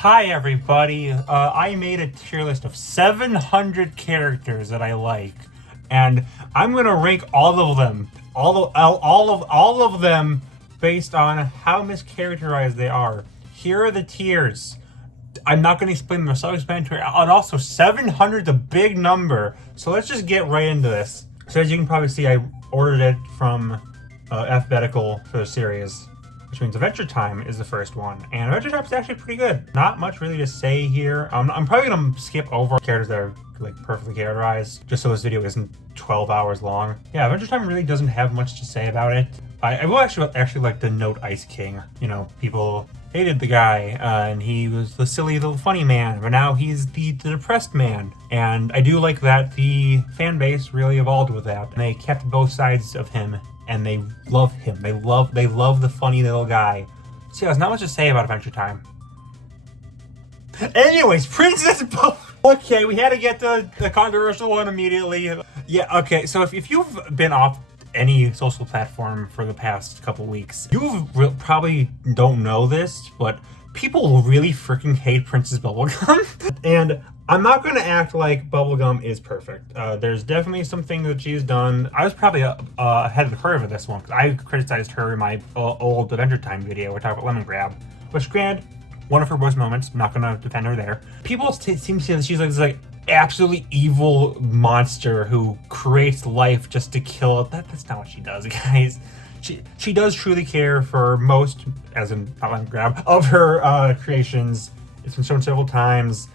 Hi everybody, I made a tier list of 700 characters that I like, and I'm gonna rank all of them, all of them based on how mischaracterized they are. Here are the tiers. I'm not gonna explain them, they're self-explanatory, and also 700 is a big number, so let's just get right into this. So as you can probably see, I ordered it from alphabetical for the series, which means Adventure Time is the first one. And Adventure Time is actually pretty good. Not much really to say here. I'm probably gonna skip over characters that are like perfectly characterized, just so this video isn't 12 hours long. Yeah, Adventure Time really doesn't have much to say about it. I will actually like to note Ice King. You know, people hated the guy, and he was the silly little funny man, but now he's the depressed man. And I do like that the fan base really evolved with that, and they kept both sides of him. And they love him. They love the funny little guy. So yeah, there's not much to say about Adventure Time. Anyways, Princess Bo. Okay, we had to get the controversial one immediately. Yeah, okay, so if you've been off any social platform for the past couple weeks, you probably don't know this, but people really freaking hate Princess Bubblegum. And I'm not going to act like Bubblegum is perfect. There's definitely some things that she's done. I was probably ahead of the curve of this one, because I criticized her in my old Adventure Time video, where I talked about Lemon Grab, which, granted, one of her worst moments. I'm not going to defend her there. People seem to say that she's like this absolutely evil monster who creates life just to kill it. That's not what she does, guys. She does truly care for most, as in Lemon Grab, of her creations. It's been shown several times.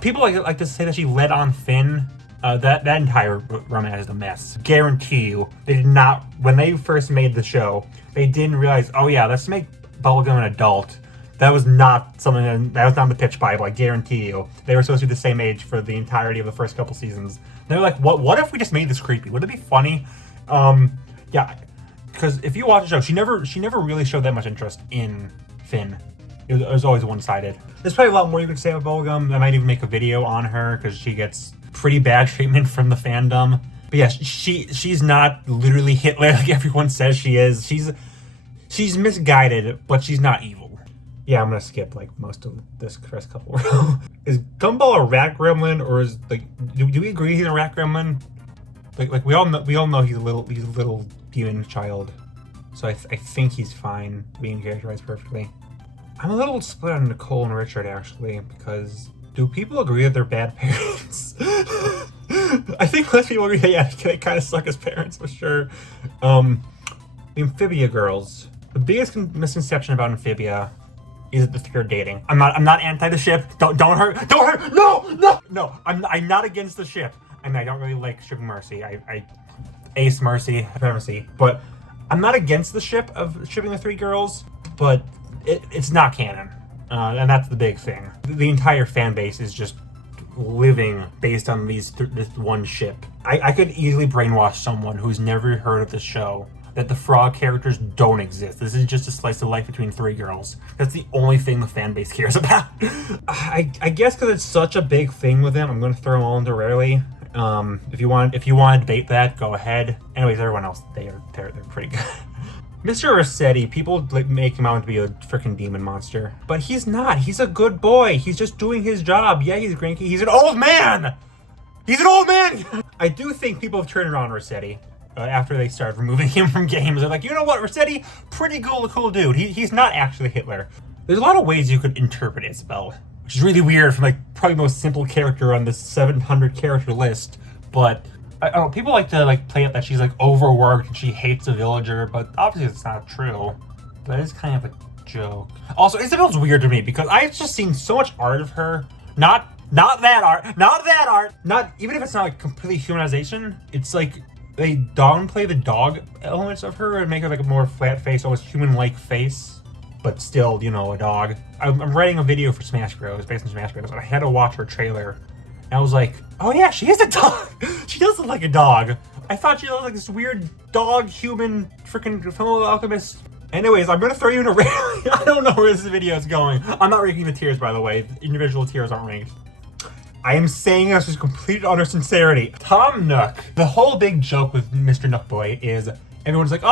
People like to say that she led on Finn. That entire romance is a mess. Guarantee you, they did not, when they first made the show, they didn't realize, oh yeah, let's make Bubblegum an adult. That was not something, that was not the pitch Bible, I guarantee you. They were supposed to be the same age for the entirety of the first couple seasons. They were like, what if we just made this creepy? Would it be funny? Yeah, because if you watch the show, she never really showed that much interest in Finn. It was always one-sided. There's probably a lot more you could say about Bubblegum. I might even make a video on her, because she gets pretty bad treatment from the fandom. But yeah, she's not literally Hitler like everyone says she is. She's misguided, but she's not evil. Yeah, I'm gonna skip like most of this first couple. Is Gumball a rat gremlin, or is do we agree he's a rat gremlin? Like we all know he's a little demon child. So I think he's fine being characterized perfectly. I'm a little split on Nicole and Richard, actually, because do people agree that they're bad parents? I think most people agree that, yeah, they kind of suck as parents, for sure. The Amphibia girls. The biggest misconception about Amphibia is that they're dating. I'm not anti the ship. Don't hurt. No. I'm not against the ship. I mean, I don't really like Ship Mercy. I ace Mercy, Mercy, but I'm not against the ship of shipping the three girls, but it's not canon, and that's the big thing. The entire fan base is just living based on this one ship. I could easily brainwash someone who's never heard of the show that the frog characters don't exist. This is just a slice of life between three girls. That's the only thing the fan base cares about. I guess because it's such a big thing with them, I'm going to throw them all into rarely. If you want to debate that, go ahead. Anyways, everyone else, they're pretty good. Mr. Rossetti, people make him out to be a freaking demon monster, but he's not. He's a good boy. He's just doing his job. Yeah, he's cranky. He's an old man. He's an old man. I do think people have turned around Rossetti after they started removing him from games. They're like, you know what, Rossetti, pretty cool dude. He's not actually Hitler. There's a lot of ways you could interpret Isabel, which is really weird from probably the most simple character on this 700 character list, but I don't know, people like to play up that she's overworked and she hates the villager, but obviously it's not true. That is kind of a joke. Also, Isabel's weird to me because I've just seen so much art of her. Not that art. Not even if it's not completely humanization. It's they downplay the dog elements of her and make her a more flat face, almost human-like face, but still, a dog. I'm writing a video for Smash Bros. Based on Smash Bros. And I had to watch her trailer. And I was like, oh yeah, she is a dog. She does look like a dog. I thought she looked like this weird dog, human, freaking fellow alchemist. Anyways, I'm gonna throw you in a rare. I don't know where this video is going. I'm not ranking the tiers, by the way. The individual tiers aren't ranked. I am saying this with complete utter sincerity. Tom Nook. The whole big joke with Mr. Nook Boy is everyone's like,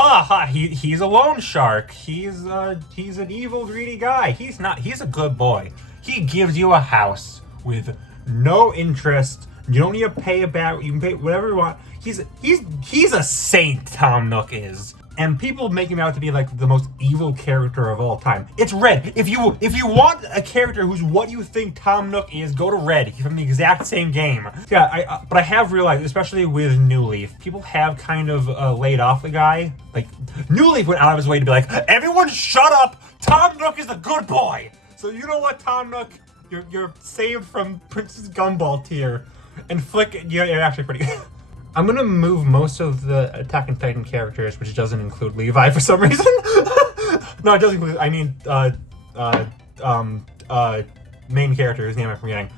he's a loan shark. He's an evil, greedy guy. He's not. He's a good boy. He gives you a house with no interest. You don't need to pay about. You can pay whatever you want. He's a saint. Tom Nook is, and people make him out to be like the most evil character of all time. It's Red. If you want a character who's what you think Tom Nook is, go to Red. He's from the exact same game. Yeah, but I have realized, especially with New Leaf, people have kind of laid off the guy. Like New Leaf went out of his way to be like, everyone shut up. Tom Nook is a good boy. So you know what, Tom Nook, you're saved from Princess Gumball tier. And Flick, you're actually pretty good. I'm gonna move most of the Attack on Titan characters, which doesn't include Levi for some reason. No, it doesn't include, I mean, main character, whose name I'm forgetting.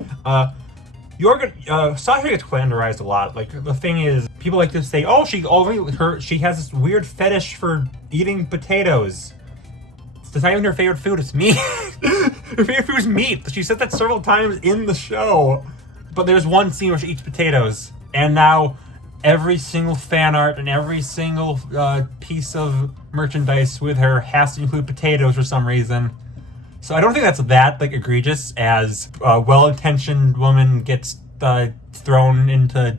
Sasha gets calendarized a lot. Like, the thing is, people like to say, oh, she has this weird fetish for eating potatoes. It's not even her favorite food, it's meat. Her favorite food is meat. She said that several times in the show. But there's one scene where she eats potatoes, and now every single fan art and every single piece of merchandise with her has to include potatoes for some reason. So I don't think that's that like egregious as a well-intentioned woman gets thrown into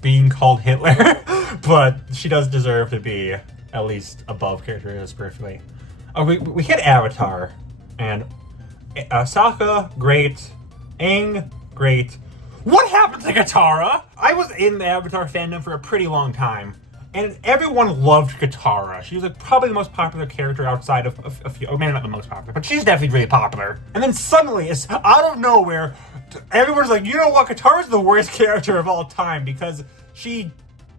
being called Hitler, but she does deserve to be at least above characterized perfectly. We hit Avatar, and Sokka, great. Aang, great. What happened to Katara? I was in the Avatar fandom for a pretty long time, and everyone loved Katara. She was like probably the most popular character outside of a few. Oh, maybe not the most popular, but she's definitely really popular. And then suddenly, it's out of nowhere, everyone's like, you know what? Katara's the worst character of all time because she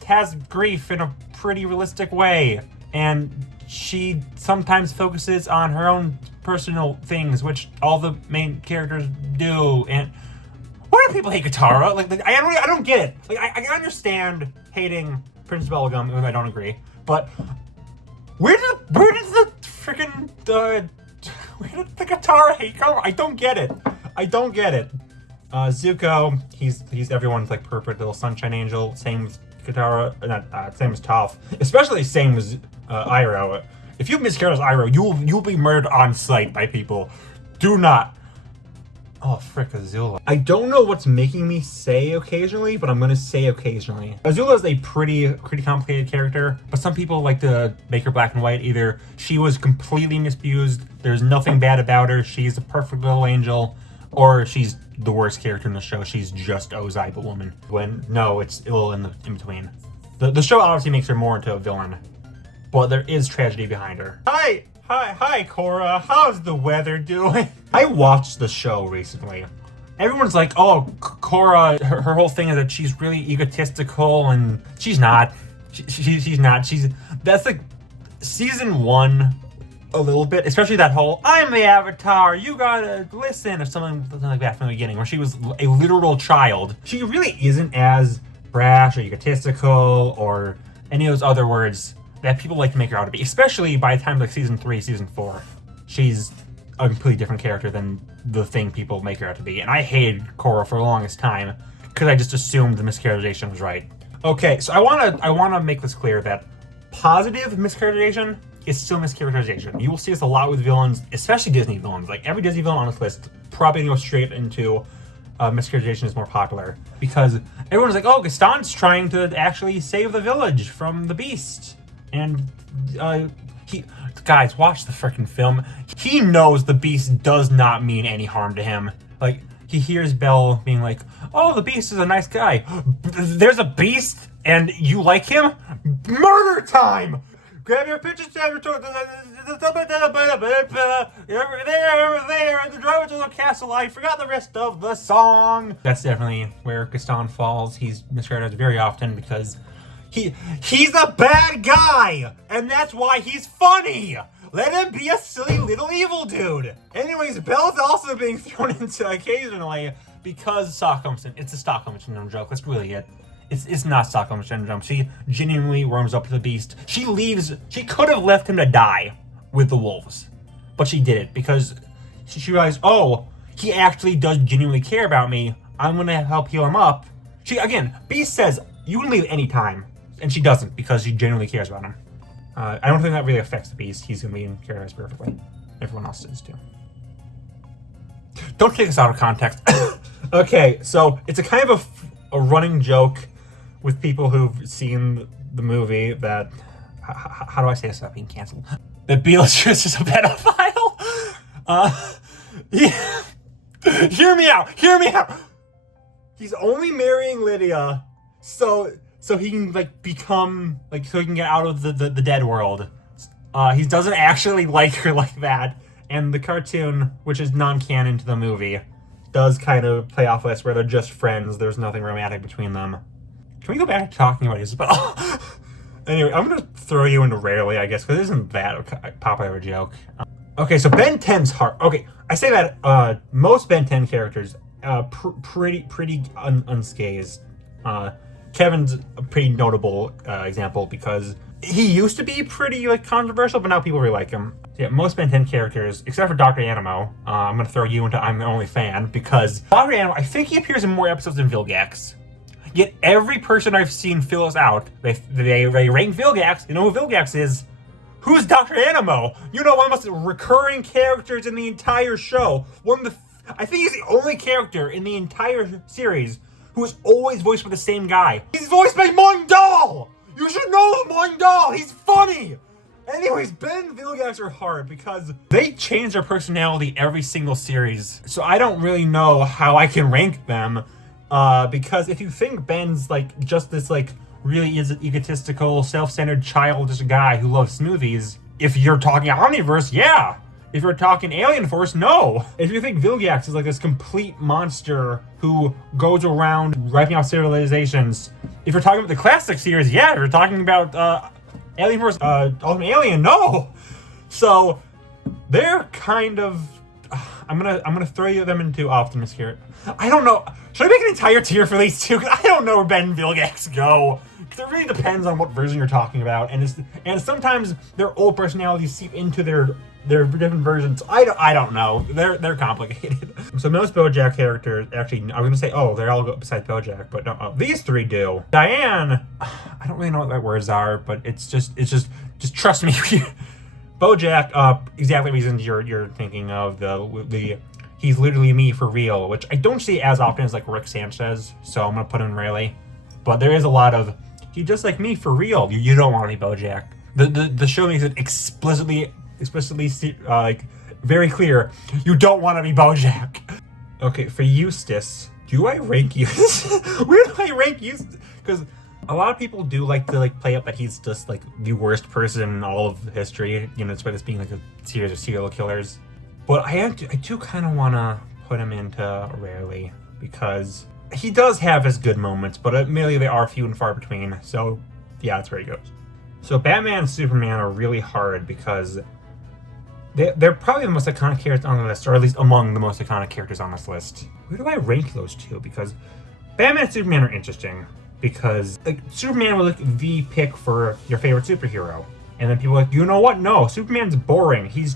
has grief in a pretty realistic way, and she sometimes focuses on her own personal things, which all the main characters do. And why do people hate Katara? Like I don't get it. Like I understand hating Princess Bubblegum, even though I don't agree. But where did the freaking where did the Katara hate come? I don't get it. I don't get it. Zuko, he's everyone's like perfect little sunshine angel. Same with Katara, same as Toph. Especially same as Iroh. If you mischaracterize Iroh, you'll be murdered on sight by people. Do not. Oh, frick, Azula. I don't know what's making me say occasionally, but I'm gonna say occasionally. Azula is a pretty complicated character, but some people like to make her black and white. Either she was completely misused, there's nothing bad about her, she's a perfect little angel, or she's the worst character in the show, she's just Ozai, but woman. When, no, it's a little in between. The show obviously makes her more into a villain, but there is tragedy behind her. Hi, Korra. How's the weather doing? I watched the show recently. Everyone's like, oh, Korra, her whole thing is that she's really egotistical, and she's not. She's not. That's like season 1 a little bit, especially that whole, I'm the Avatar, you gotta listen, or something like that from the beginning, where she was a literal child. She really isn't as brash or egotistical or any of those other words that people like to make her out to be, especially by the time like season 3, season 4. She's a completely different character than the thing people make her out to be. And I hated Korra for the longest time because I just assumed the mischaracterization was right. Okay, so I wanna make this clear that positive mischaracterization is still mischaracterization. You will see this a lot with villains, especially Disney villains. Like every Disney villain on this list probably goes straight into mischaracterization is more popular because everyone's like, oh, Gaston's trying to actually save the village from the beast. And guys, watch the freaking film. He knows the beast does not mean any harm to him. Like, he hears Belle being like, oh, the beast is a nice guy. There's a beast and you like him? Murder time! Grab your picture, there, and the driver to the castle. I forgot the rest of the song. That's definitely where Gaston falls. He's mischaracterized very often because he's a bad guy, and that's why he's funny. Let him be a silly little evil dude. Anyways, Belle's also being thrown into occasionally because Stockholm Syndrome. It's a Stockholm Syndrome joke. That's really it. It's not Stockholm Syndrome. She genuinely warms up to the beast. She leaves. She could have left him to die with the wolves, but she did it because she realized, oh, he actually does genuinely care about me. I'm gonna help heal him up. Beast says, you can leave any time. And she doesn't because she genuinely cares about him. I don't think that really affects the beast. He's gonna be characterized perfectly. Everyone else does too. Don't take this out of context. Okay, so it's a kind of a running joke with people who've seen the movie that... How do I say this without being canceled? That Beetlejuice is a pedophile? Yeah. Hear me out! He's only marrying Lydia so he can, like, become... Like, so he can get out of the dead world. He doesn't actually like her like that. And the cartoon, which is non-canon to the movie, does kind of play off this where they're just friends. There's nothing romantic between them. Can we go back to talking about Isabel? Anyway, I'm going to throw you into Rarely, I guess, because it isn't that a popular joke. Okay, so Ben 10's hard. Okay, I say that most Ben 10 characters pretty unscathed. Kevin's a pretty notable example because he used to be pretty, like, controversial, but now people really like him. So yeah, most Ben 10 characters, except for Dr. Animo, I'm going to throw you into I'm the Only Fan, because Dr. Animo, I think he appears in more episodes than Vilgax. Yet every person I've seen fill us out, they rank Vilgax. You know who Vilgax is? Who's Dr. Animo? You know, one of the most recurring characters in the entire show. I think he's the only character in the entire series who is always voiced by the same guy. He's voiced by Mondal! You should know Mondal! He's funny! Anyways, Ben and Vilgax are hard because they change their personality every single series. So I don't really know how I can rank them. Because if you think Ben's, like, just this, like, really egotistical, self-centered, childish guy who loves smoothies, if you're talking Omniverse, yeah! If you're talking Alien Force, no! If you think Vilgax is, like, this complete monster who goes around wiping out civilizations, if you're talking about the classic series, yeah! If you're talking about, Alien Force, Ultimate Alien, no! So, they're kind of... I'm gonna throw them into Optimus here. I don't know. Should I make an entire tier for these two? Because I don't know where Ben and Vilgax go. Because it really depends on what version you're talking about, and sometimes their old personalities seep into their different versions. I don't know. They're complicated. So most BoJack characters, actually, I was gonna say, oh, they all go besides BoJack, but no, these three do. Diane, I don't really know what my words are, but it's just trust me. BoJack, exactly the reasons you're thinking of, the he's literally me for real, which I don't see as often as, like, Rick Sanchez, so I'm gonna put him in Rayleigh. But there is a lot of, he's just like me for real. You don't want to be BoJack. The show makes it explicitly, like, very clear, you don't want to be BoJack. Okay, for Eustace, do I rank Eustace? Where do I rank Eustace? Because a lot of people do like to, like, play up that he's just, like, the worst person in all of history, you know, despite this being, like, a series of serial killers. But I do kind of want to put him into Rarely, because he does have his good moments, but admittedly they are few and far between, so yeah, that's where he goes. So Batman and Superman are really hard because they're probably the most iconic characters on the list, or at least among the most iconic characters on this list. Where do I rank those two? Because Batman and Superman are interesting. Because, like, Superman was, like, the pick for your favorite superhero. And then people are like, you know what? No, Superman's boring. He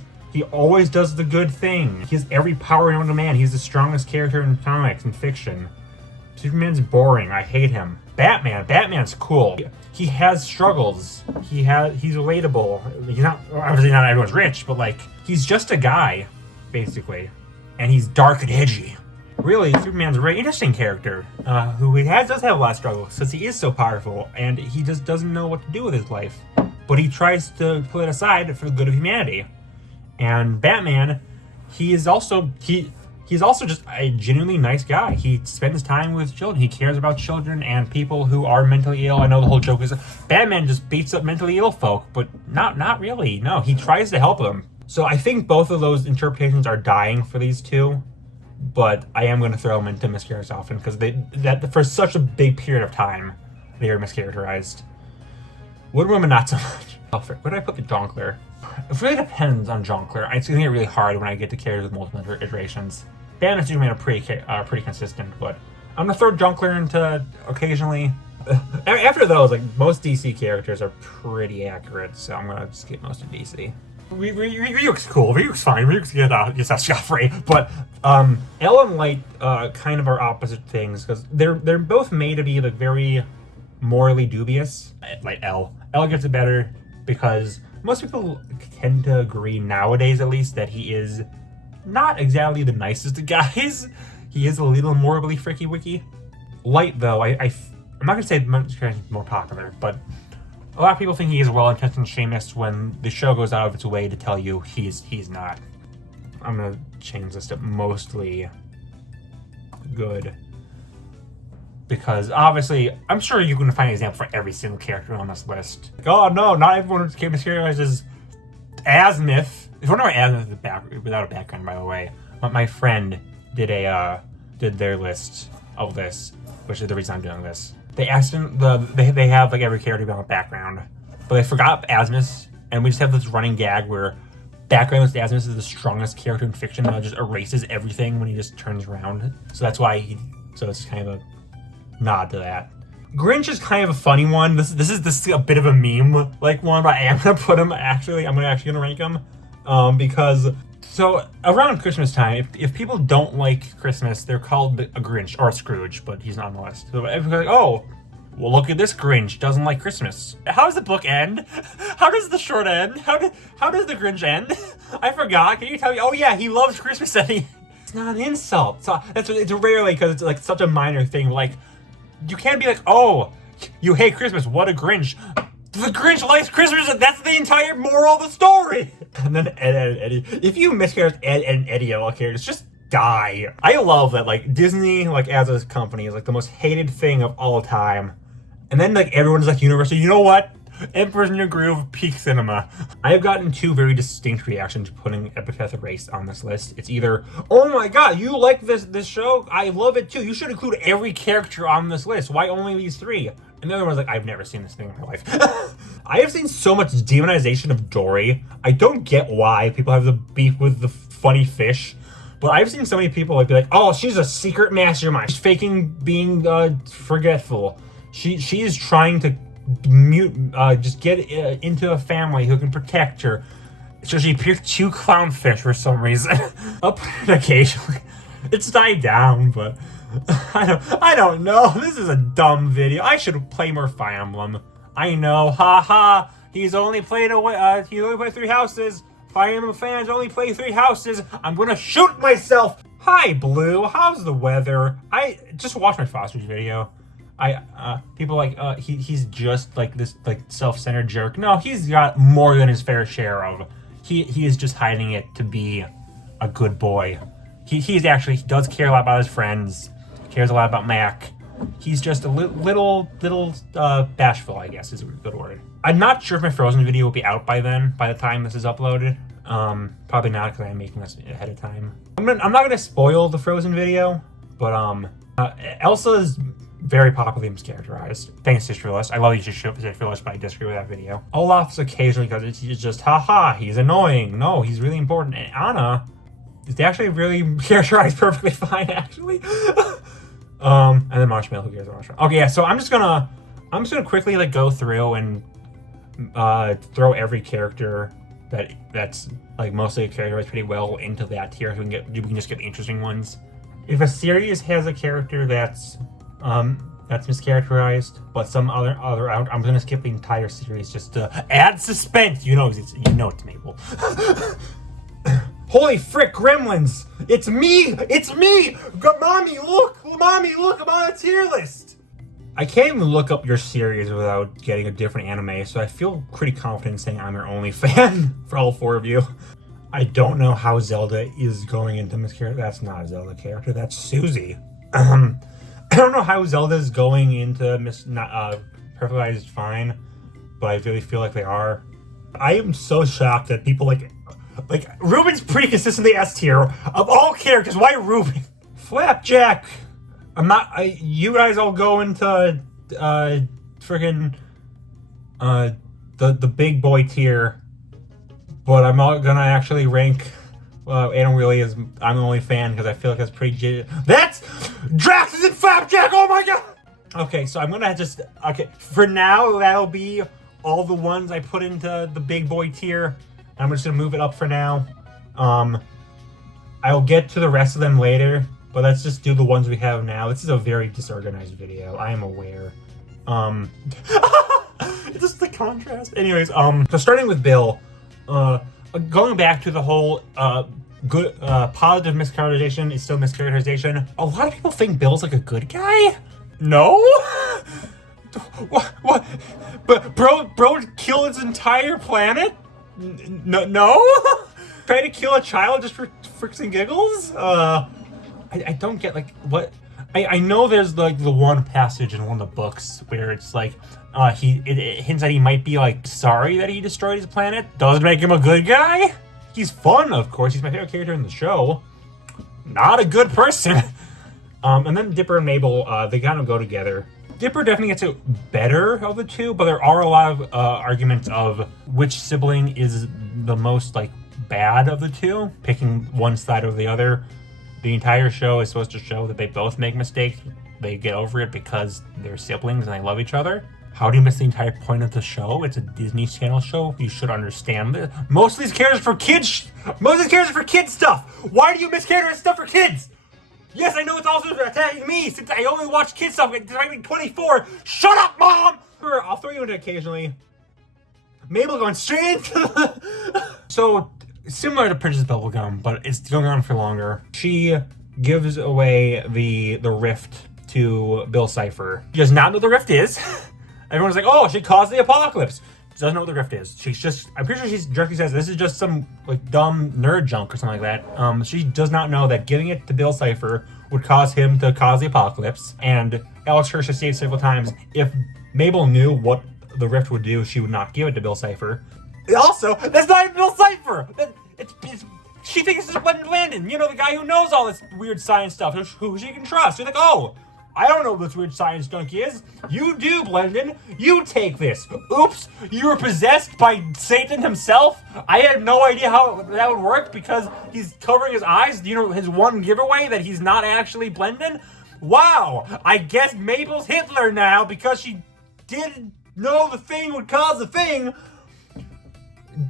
always does the good thing. He has every power known to man. He's the strongest character in comics and fiction. Superman's boring. I hate him. Batman's cool. He has struggles. He's relatable. He's not, obviously not everyone's rich, but, like, he's just a guy, basically. And he's dark and edgy. Really, Superman's a very interesting character, who does have a lot of struggles, since he is so powerful, and he just doesn't know what to do with his life. But he tries to put it aside for the good of humanity. And Batman, he's also just a genuinely nice guy. He spends time with children. He cares about children and people who are mentally ill. I know the whole joke is Batman just beats up mentally ill folk, but not really. No, he tries to help them. So I think both of those interpretations are dying for these two. But I am going to throw them into Mischaracterized often because that for such a big period of time, they are mischaracterized. Wonder Woman, not so much. Where did I put the Jongleur? It really depends on Jongleur. It's going to get really hard when I get to characters with multiple iterations. Batman and Superman are pretty consistent, but I'm going to throw Jongleur into occasionally. After those, like, most DC characters are pretty accurate, so I'm going to skip most of DC. Ryuk's cool. Ryuk's fine. Ryuk's good. Yes, that's Joffrey. But Elle and Light kind of are opposite things because they're both made to be, like, very morally dubious. Like Elle gets it better because most people tend to agree nowadays, at least, that he is not exactly the nicest of guys. He is a little morbidly fricky wicky. Light, though, I'm not gonna say Mischaracterized is more popular, but a lot of people think he is well-intentioned Seamus when the show goes out of its way to tell you he's not. I'm gonna change this to mostly good. Because obviously, I'm sure you can find an example for every single character on this list. Like, oh no, not everyone who became Mischaracterized is Azimuth. If you remember Azimuth without a background, by the way, my friend did their list of this, which is the reason I'm doing this. They they have like every character without a background, but they forgot Azimuth, and we just have this running gag where backgroundless Azimuth is the strongest character in fiction that just erases everything when he just turns around. So that's why so it's kind of a nod to that. Grinch is kind of a funny one. This is a bit of a meme like one, but I am gonna put him actually. I'm actually gonna rank him because so around Christmas time, if people don't like Christmas, they're called a Grinch or a Scrooge, but he's not on the list. So everybody's like, oh, well, look at this Grinch doesn't like Christmas. How does the book end? How does the short end? How does the Grinch end? I forgot. Can you tell me? Oh yeah, he loves Christmas. It's not an insult. So it's rarely because it's like such a minor thing. Like you can't be like, oh, you hate Christmas. What a Grinch. The Grinch likes Christmas, and that's the entire moral of the story. And then Ed and Eddie. If you mischaracterize Ed and Eddie all characters, just die. I love that, like, Disney, like, as a company, is, like, the most hated thing of all time. And then, like, everyone's like, Universal, you know what? Emperor's New Groove, peak cinema. I have gotten two very distinct reactions to putting Mischaracterized on this list. It's either, oh my god, you like this show? I love it too. You should include every character on this list. Why only these three? And the other one's like, I've never seen this thing in my life. I have seen so much demonization of Dory. I don't get why people have the beef with the funny fish. But I've seen so many people like be like, oh, she's a secret mastermind. She's faking being forgetful. She is trying to just get into a family who can protect her. So she picked two clownfish for some reason. Up occasionally. It's died down, but I don't know. This is a dumb video. I should play more Fire Emblem. I know, haha. He's only played 3 houses. Fire Emblem fans only play 3 houses. I'm gonna shoot myself. Hi, Blue. How's the weather? I just watched my Foster's video. People like, he's just like this, like, self-centered jerk. No, he's got more than his fair share of. He is just hiding it to be a good boy. He does care a lot about his friends. Cares a lot about Mac. He's just a little bashful, I guess is a good word. I'm not sure if my Frozen video will be out by the time this is uploaded. Probably not because I'm making this ahead of time. I'm not gonna spoil the Frozen video, but Elsa is very popularly mischaracterized. Thanks, Sisterless. I love you, Sisterless, but I disagree with that video. Olaf's occasionally because he's just, haha, he's annoying. No, he's really important. And Anna is actually really characterized perfectly fine, actually. And then Marshmallow, who cares about Marshmallow? Okay, yeah, so I'm just gonna quickly like go through and throw every character that's like mostly characterized pretty well into that tier, so we can just get the interesting ones. If a series has a character that's mischaracterized, but some other out, I'm gonna skip the entire series just to add suspense. You know it's Mabel. Holy frick, Gremlins! It's me! It's me! Mommy, look! Mommy, look! I'm on a tier list! I can't even look up your series without getting a different anime, so I feel pretty confident saying I'm your only fan for all 4 of you. I don't know how Zelda is going into Mischaracterized. That's not a Zelda character, that's Susie. I don't know how Zelda is going into Perfectized fine, but I really feel like they are. I am so shocked that people like Ruben's pretty consistently S tier of all characters. Why Ruben? Flapjack. You guys all go into freaking the big boy tier, but I'm not gonna actually rank. Adam really is. I'm the only fan because I feel like that's pretty. That's Drax and Flapjack. Oh my god. Okay, so I'm gonna just for now that'll be all the ones I put into the big boy tier. I'm just gonna move it up for now. I'll get to the rest of them later, but let's just do the ones we have now. This is a very disorganized video. I am aware. It's just the contrast. Anyways, so starting with Bill, going back to the whole good, positive mischaracterization is still mischaracterization. A lot of people think Bill's like a good guy. No? What? But bro would kill his entire planet? No? Try to kill a child just for fricks and giggles? I don't get, like, what? I know there's, like, the one passage in one of the books where it's, like, it hints that he might be, like, sorry that he destroyed his planet. Doesn't make him a good guy? He's fun, of course. He's my favorite character in the show. Not a good person. And then Dipper and Mabel, they kind of go together. Dipper definitely gets it better of the two, but there are a lot of arguments of which sibling is the most, like, bad of the two, picking one side over the other. The entire show is supposed to show that they both make mistakes. They get over it because they're siblings and they love each other. How do you miss the entire point of the show? It's a Disney Channel show. You should understand this. Most of these characters are for kids. Most of these characters are for kids stuff. Why do you mischaracterize stuff for kids? Yes, I know it's also attacking me since I only watch kids stuff. I'm 24. Shut up, Mom! I'll throw you into occasionally. Mabel going straight into the... So, similar to Princess Bubblegum, but it's going on for longer. She gives away the rift to Bill Cipher. She does not know what the rift is. Everyone's like, oh, she caused the apocalypse. She doesn't know what the rift is. She's just, I'm pretty sure she's directly says this is just some, like, dumb nerd junk or something like that. She does not know that giving it to Bill Cipher would cause him to cause the apocalypse. And Alex Hirsch has stated several times, if Mabel knew what the rift would do, she would not give it to Bill Cipher. Also, that's not even Bill Cipher! She thinks it's Blandon, you know, the guy who knows all this weird science stuff, who she can trust. She's like, oh, I don't know what this weird science junk is. You do, Blandon. You take this. Oops, you were possessed by Satan himself? I had no idea how that would work because he's covering his eyes. You know, his one giveaway that he's not actually Blandon? Wow, I guess Mabel's Hitler now because she didn't know the thing would cause the thing.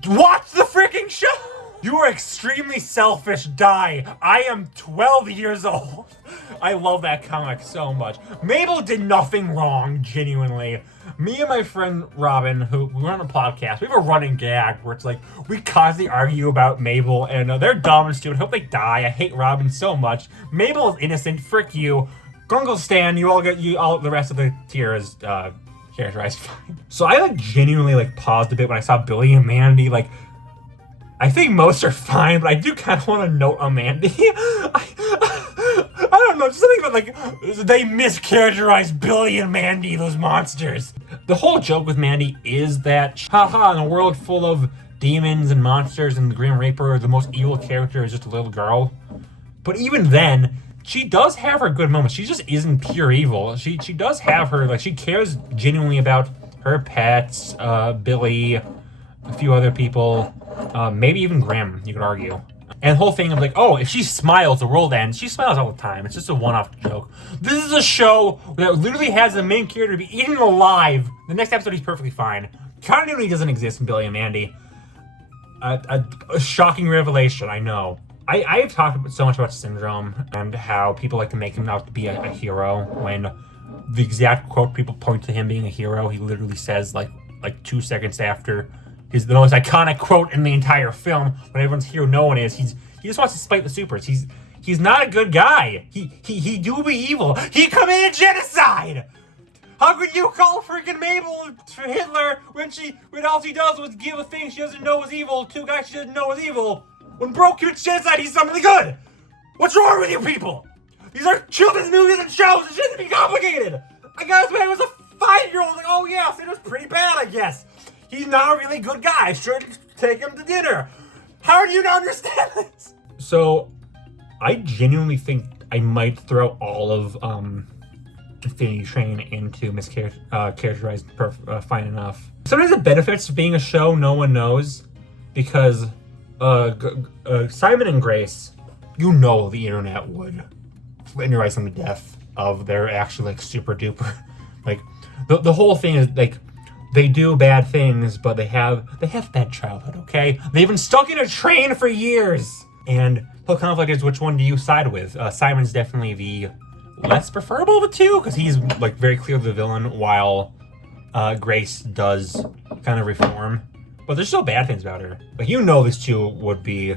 Watch the freaking show! You are extremely selfish, die. I am 12 years old. I love that comic so much. Mabel did nothing wrong, genuinely. Me and my friend Robin, who we run a podcast, we have a running gag where it's like, we constantly argue about Mabel, and they're dumb and stupid. Hope they die. I hate Robin so much. Mabel is innocent. Frick you. Grungle Stan, the rest of the tier is, characterized fine. So I, like, genuinely, like, paused a bit when I saw Billy and Mandy, like, I think most are fine, but I do kind of want to note on Mandy. I don't know, just something about, like, they mischaracterized Billy and Mandy, those monsters. The whole joke with Mandy is that, haha, in a world full of demons and monsters and the Grim Reaper, the most evil character is just a little girl. But even then, she does have her good moments. She just isn't pure evil. She does have her, like, she cares genuinely about her pets, Billy, a few other people, maybe even Grim, you could argue. And the whole thing of, like, oh, if she smiles, the world ends. She smiles all the time. It's just a one-off joke. This is a show that literally has the main character be eaten alive. The next episode, he's perfectly fine. Continuity doesn't exist in Billy and Mandy. A shocking revelation, I know. I've talked so much about Syndrome and how people like to make him out to be a hero when the exact quote people point to him being a hero, he literally says like 2 seconds after is the most iconic quote in the entire film when everyone's hero no one is. He just wants to spite the supers. He's not a good guy. He do be evil. He committed genocide! How could you call freaking Mabel for Hitler when all she does was give a thing she doesn't know is evil to a guy she doesn't know is evil? When Bro commits genocide, he's something good! What's wrong with you people? These are children's movies and shows, it shouldn't be complicated! I guess when I was a 5-year-old, like, oh yeah, it was pretty bad, I guess. He's not a really good guy, I should take him to dinner. How do you not understand this? So, I genuinely think I might throw all of, Infinity Train into Mischaracterized fine enough. Sometimes it benefits being a show no one knows, because Simon and Grace, you know the internet would flamerize them to death of they're actually like super duper. Like the whole thing is like they do bad things, but they have bad childhood, okay? They've been stuck in a train for years. And the whole conflict is which one do you side with? Simon's definitely the less preferable of the two, because he's like very clearly the villain, while Grace does kind of reform. But there's still bad things about her. Like, you know these two would be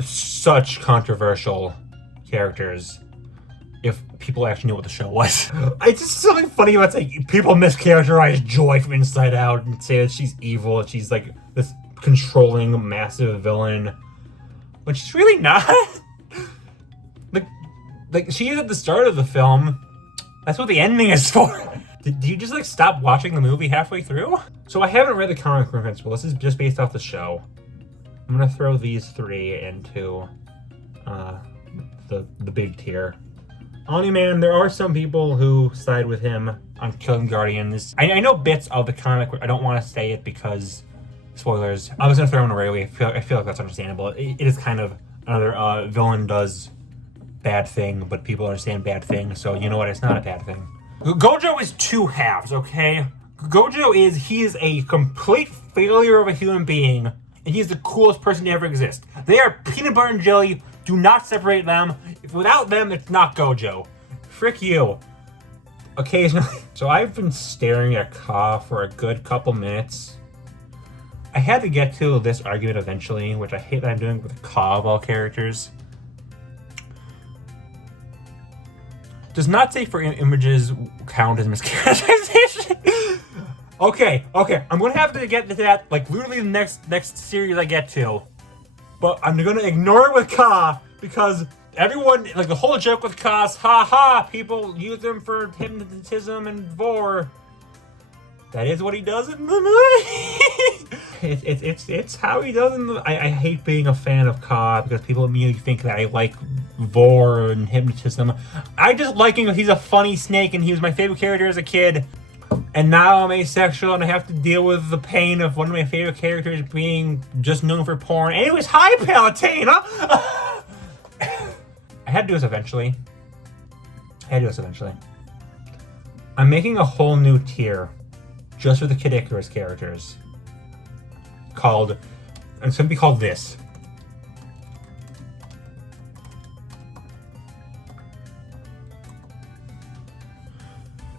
such controversial characters if people actually knew what the show was. It's just something funny about saying people mischaracterize Joy from Inside Out and say that she's evil and she's like this controlling, massive villain, when she's really not. like she is at the start of the film. That's what the ending is for. Do you just like stop watching the movie halfway through? So I haven't read the comic in principle. This is just based off the show. I'm gonna throw these three into the big tier. Omni-Man, there are some people who side with him on killing Guardians. I know bits of the comic. I don't want to say it because spoilers. I was gonna throw him away. I feel like that's understandable. It is kind of another villain does bad thing, but people understand bad thing. So you know what? It's not a bad thing. Gojo is two halves, okay? Gojo is a complete failure of a human being, and he's the coolest person to ever exist. They are peanut butter and jelly. Do not separate them. If without them, it's not Gojo. Frick you. Occasionally. So I've been staring at Ka for a good couple minutes. I had to get to this argument eventually, which I hate that I'm doing with Ka of all characters. Does not safe for images count as mischaracterization? Okay. I'm gonna have to get to that, like, literally the next series I get to. But I'm gonna ignore it with Ka, because everyone, like, the whole joke with Ka is, people use him for hypnotism and vor. That is what he does in the movie. it's how he does in the... I hate being a fan of Ka, because people immediately think that I like vor and hypnotism. I just like him because he's a funny snake, and he was my favorite character as a kid. And now I'm asexual, and I have to deal with the pain of one of my favorite characters being just known for porn. Anyways, hi, Palutena! I had to do this eventually. I'm making a whole new tier just for the Kid Icarus characters. And it's going to be called this.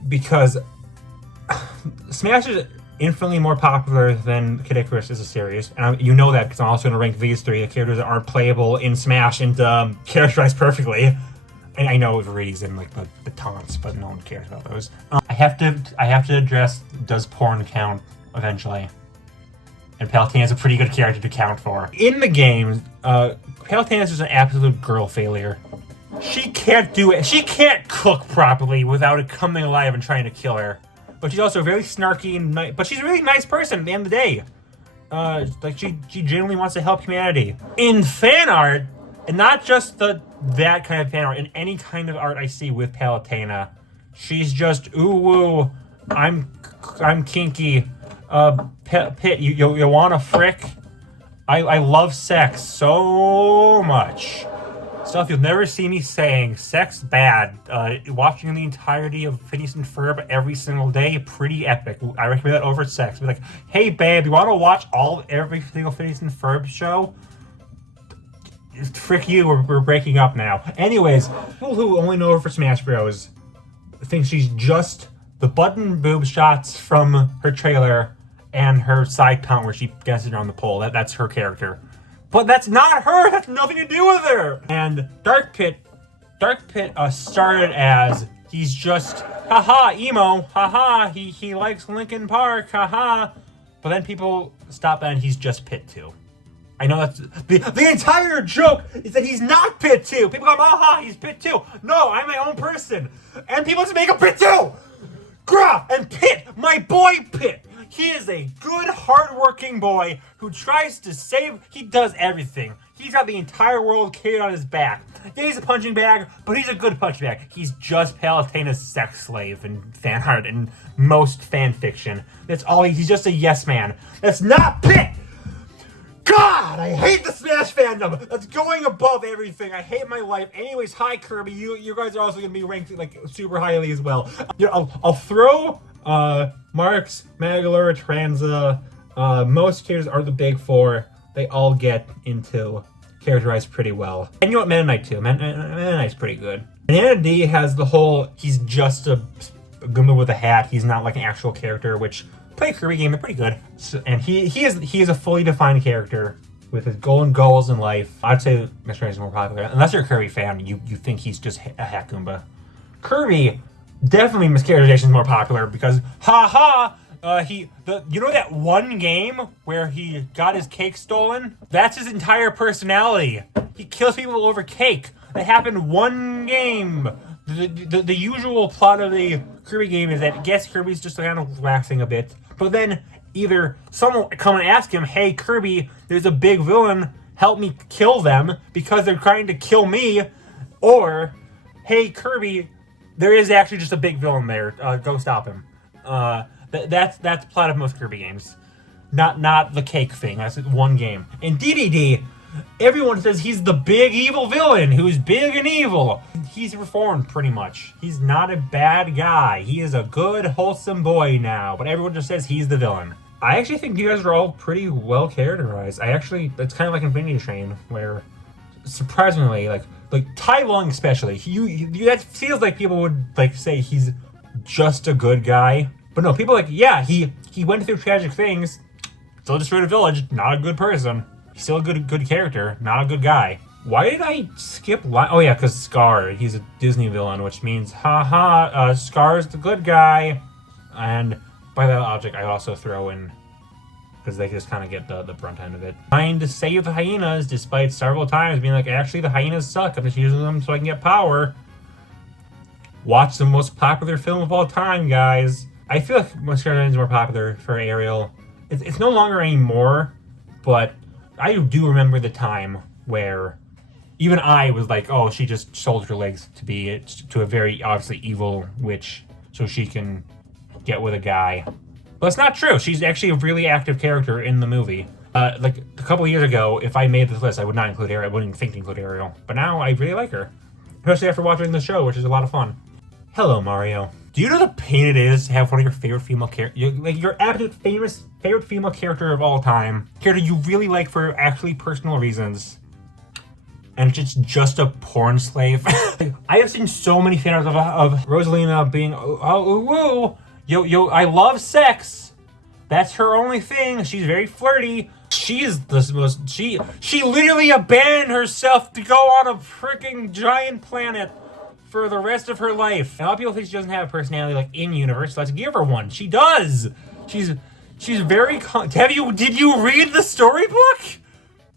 Because Smash is infinitely more popular than Kid Icarus as a series. And you know that because I'm also going to rank these three, the characters that aren't playable in Smash, and characterized perfectly. And I know it varies in like the taunts, but no one cares about those. I have to address, does porn count eventually? And Palutena is a pretty good character to count for. In the game, Palutena is just an absolute girl failure. She can't do it. She can't cook properly without it coming alive and trying to kill her. But she's also very snarky and nice. But she's a really nice person at the end of the day. Like she genuinely wants to help humanity. In fan art, and not just that kind of fan art, in any kind of art I see with Palutena, she's just ooh woo. I'm kinky. Pit, you wanna frick? I love sex so much. Stuff you'll never see me saying. Sex bad. Watching the entirety of Phineas and Ferb every single day, pretty epic. I recommend that over sex. Be like, hey babe, you want to watch every single Phineas and Ferb show? Frick you, we're breaking up now. Anyways, people who only know her for Smash Bros. Think she's just the button boob shots from her trailer and her side taunt where she dances around the pole. That's her character. But that's not her! That's nothing to do with her! And Dark Pit started as, he's just, haha, emo, haha, he likes Linkin Park, haha. But then people stop and he's just Pit 2. I know that's, the entire joke is that he's not Pit 2! People go, haha, he's Pit 2! No, I'm my own person! And people just make a Pit 2! Grah! And Pit, my boy Pit! He is a good, hard-working boy who tries to save... He does everything. He's got the entire world carried on his back. Yeah, he's a punching bag, but he's a good punching bag. He's just Palutena's sex slave in fan art and most fan fiction. That's all. He's just a yes man. That's not Pit! God, I hate the Smash fandom. That's going above everything. I hate my life. Anyways, hi Kirby. You guys are also going to be ranked like super highly as well. I'll throw... Marks, Magalur, Tranza, most characters are the big four. They all get into characterized pretty well. And you know what, Meta Knight too. Meta Knight's pretty good. Banana D has the whole, he's just a Goomba with a hat. He's not like an actual character, which play a Kirby game, they're pretty good. So, and he is a fully defined character. with his golden goals in life. I'd say Mischaracterized is more popular. Unless you're a Kirby fan, you think he's just a hack Goomba. Kirby, definitely Mischaracterization is more popular because, you know that one game where he got his cake stolen? That's his entire personality. He kills people over cake. That happened one game. The usual plot of the Kirby game is that, yes, Kirby's just kind of relaxing a bit, but then either someone will come and ask him, hey, Kirby, there's a big villain, help me kill them because they're trying to kill me, or, hey, Kirby, there is actually just a big villain there, go stop him. That's the plot of most Kirby games. Not the cake thing, that's one game. In DDD, everyone says he's the big evil villain who's big and evil. He's reformed pretty much. He's not a bad guy. He is a good, wholesome boy now, but everyone just says he's the villain. I actually think you guys are all pretty well characterized. It's kind of like Infinity Train, where surprisingly, like Tai Lung especially, that feels like people would like say he's just a good guy. But no, people yeah, he went through tragic things, still destroyed a village, not a good person. He's still a good character, not a good guy. Why did I skip oh yeah, because Scar, he's a Disney villain, which means, Scar's the good guy. And by that object, I also throw in, because they just kind of get the brunt end of it, trying to save the hyenas, despite several times being like, actually, the hyenas suck, I'm just using them so I can get power. Watch the most popular film of all time, guys. I feel like Mischaracterized is more popular for Ariel. It's no longer anymore, but I do remember the time where even I was like, oh, she just sold her legs to a very obviously evil witch so she can get with a guy. But it's not true. She's actually a really active character in the movie. Like a couple of years ago, if I made this list, I would not include Ariel. I wouldn't even think to include Ariel. But now I really like her, especially after watching the show, which is a lot of fun. Hello, Mario. Do you know the pain it is to have one of your favorite female characters, like your absolute favorite female character of all time, character you really like for actually personal reasons, and it's just a porn slave? I have seen so many fans of Rosalina being, I love sex. That's her only thing. She's very flirty. She's the most, she literally abandoned herself to go on a freaking giant planet for the rest of her life. And a lot of people think she doesn't have a personality like in universe, so let's give her one. She does. She's very did you read the storybook?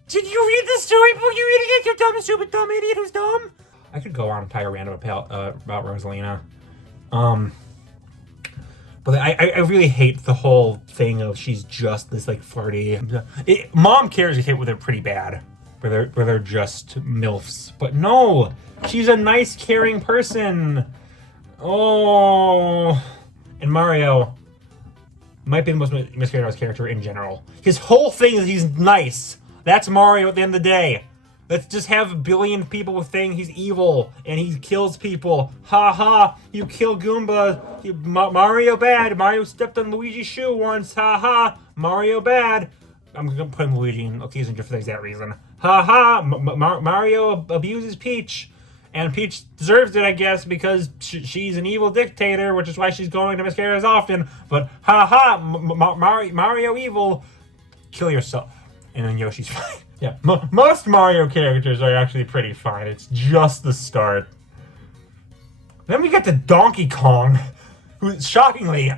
Did you read the storybook, you idiot? You dumb, stupid, dumb idiot who's dumb. I could go on and tire random about Rosalina. But I really hate the whole thing of she's just this like flirty. Mom Cares is hit with it pretty bad, where they're just MILFs. But no, she's a nice, caring person. Oh, and Mario might be the most Mischaracterized character in general. His whole thing is he's nice. That's Mario at the end of the day. Let's just have a billion people saying he's evil and he kills people. Ha ha, you kill Goomba. Mario bad. Mario stepped on Luigi's shoe once. Ha ha, Mario bad. I'm going to put him Luigi and accuse him just for that reason. Ha ha, Mario abuses Peach. And Peach deserves it, I guess, because she's an evil dictator, which is why she's going to Mischaracterized often. But ha ha, Mario evil. Kill yourself. And then Yoshi's fine. Yeah, most Mario characters are actually pretty fine. It's just the start. Then we get to Donkey Kong, who shockingly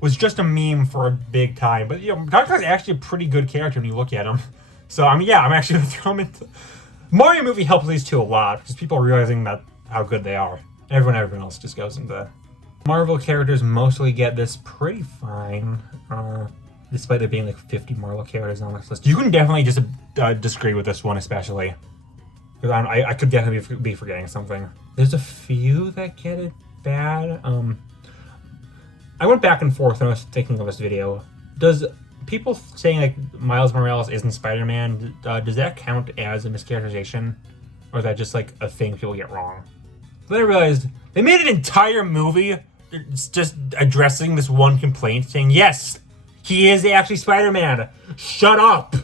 was just a meme for a big time. But Donkey Kong's actually a pretty good character when you look at him. So I'm actually gonna throw him into. Mario movie helps these two a lot because people are realizing how good they are. Everyone else just goes into. Marvel characters mostly get this pretty fine. Despite there being like 50 Marvel characters on this list. You can definitely just disagree with this one especially. Because I could definitely be forgetting something. There's a few that get it bad. I went back and forth when I was thinking of this video. Does people saying like Miles Morales isn't Spider-Man, does that count as a mischaracterization? Or is that just like a thing people get wrong? Then I realized they made an entire movie just addressing this one complaint, saying yes, he is actually Spider-Man. Shut up.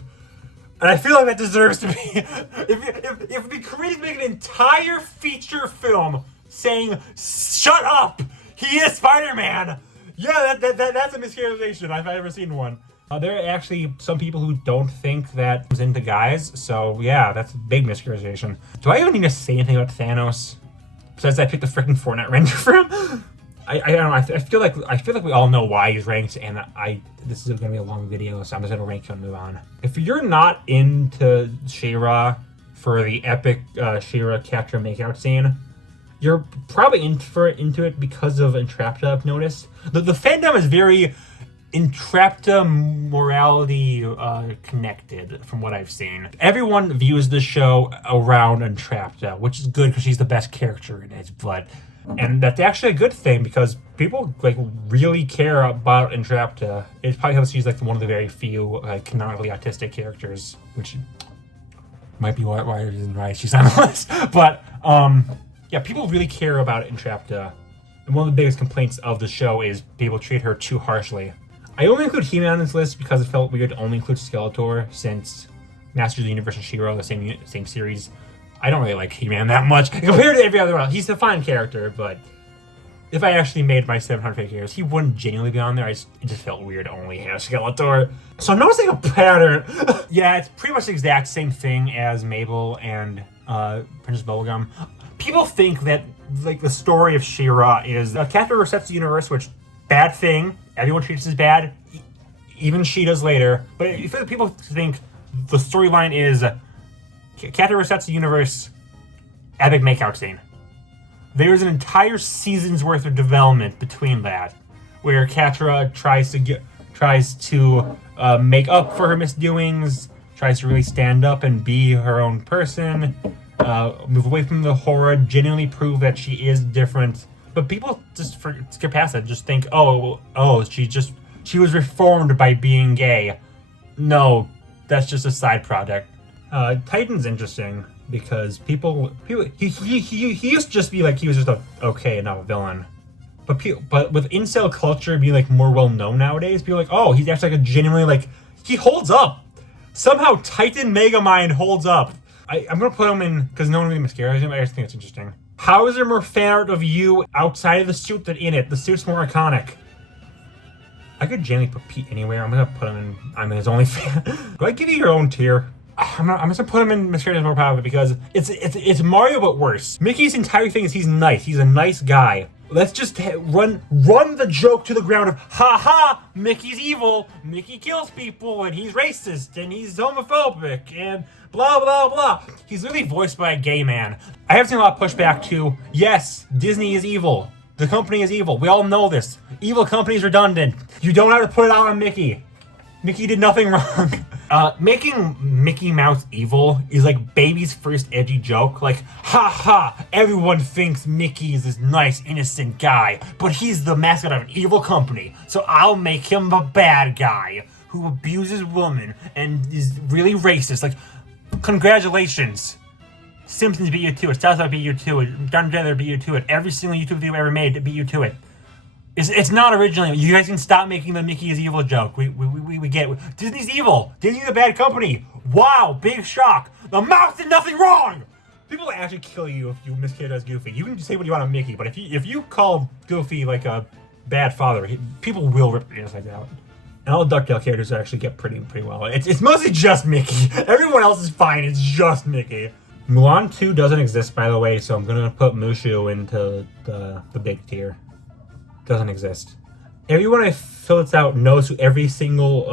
And I feel like that deserves to be. If the creators make an entire feature film saying, shut up, he is Spider-Man. Yeah, that's a mischaracterization if I've ever seen one. There are actually some people who don't think that was into guys, so yeah, that's a big mischaracterization. Do I even need to say anything about Thanos? Besides, I picked the freaking Fortnite Ranger for him. I don't know. I feel like we all know why he's ranked, and this is gonna be a long video, so I'm just gonna rank him and move on. If you're not into She-Ra for the epic She-Ra Catra makeout scene, you're probably into it because of Entrapta. I've noticed the fandom is very Entrapta morality connected from what I've seen. Everyone views the show around Entrapta, which is good because she's the best character in it, and that's actually a good thing because people like really care about Entrapta. It's probably because she's like one of the very few canonically autistic characters, which might be why she's on the list. But yeah, people really care about Entrapta. And one of the biggest complaints of the show is people treat her too harshly. I only include He-Man on this list because it felt weird to only include Skeletor, since Masters of the Universe and She-Ra, the same series. I don't really like He-Man that much compared to every other one. He's a fine character, but if I actually made my 700 fake heroes, he wouldn't genuinely be on there. It just felt weird to only have Skeletor. So I'm noticing a pattern. Yeah, it's pretty much the exact same thing as Mabel and Princess Bubblegum. People think that like the story of She-Ra is Catra resets the universe, which bad thing. Everyone treats it as bad, even she does later. But if people think the storyline is Catra resets the universe, epic makeout scene. There's an entire season's worth of development between that, where Catra tries to make up for her misdoings, tries to really stand up and be her own person, move away from the horror, genuinely prove that she is different. But people just skip past that, just think, oh, she was reformed by being gay. No, that's just a side project. Titan's interesting because he used to just be like he was just okay, not a villain. But with incel culture being like more well known nowadays, people are like, oh, he's actually like a genuinely like he holds up. Somehow Titan Megamind holds up. I'm gonna put him in because no one really mascaras him. I just think it's interesting. How is there more fan art of you outside of the suit than in it? The suit's more iconic. I could genuinely put Pete anywhere. I'm gonna put him in. I'm his only fan. Do I give you your own tier? I'm just gonna put him in Mischaracterized more probably because it's Mario but worse. Mickey's entire thing is he's nice. He's a nice guy. Let's just run the joke to the ground of ha ha. Mickey's evil. Mickey kills people and he's racist and he's homophobic and blah blah blah. He's literally voiced by a gay man. I have seen a lot of pushback to yes, Disney is evil. The company is evil. We all know this. Evil company is redundant. You don't have to put it out on Mickey. Mickey did nothing wrong. Making Mickey Mouse evil is like baby's first edgy joke. Like, ha ha, everyone thinks Mickey is this nice, innocent guy, but he's the mascot of an evil company, so I'll make him a bad guy who abuses women and is really racist. Like, congratulations. Simpsons beat you to it. South Park beat you to it. Done Together beat you to it. Every single YouTube video ever made beat you to it. It's not original. You guys can stop making the Mickey is evil joke. We get it. Disney's evil. Disney's a bad company. Wow, big shock. The mouse did nothing wrong. People will actually kill you if you mischaracterize Goofy. You can say what you want on Mickey, but if you call Goofy like a bad father, people will rip your inside out. And all the DuckTale characters actually get pretty well. It's mostly just Mickey. Everyone else is fine. It's just Mickey. Mulan 2 doesn't exist, by the way, so I'm gonna put Mushu into the big tier. Doesn't exist. Everyone I fill this out knows who every single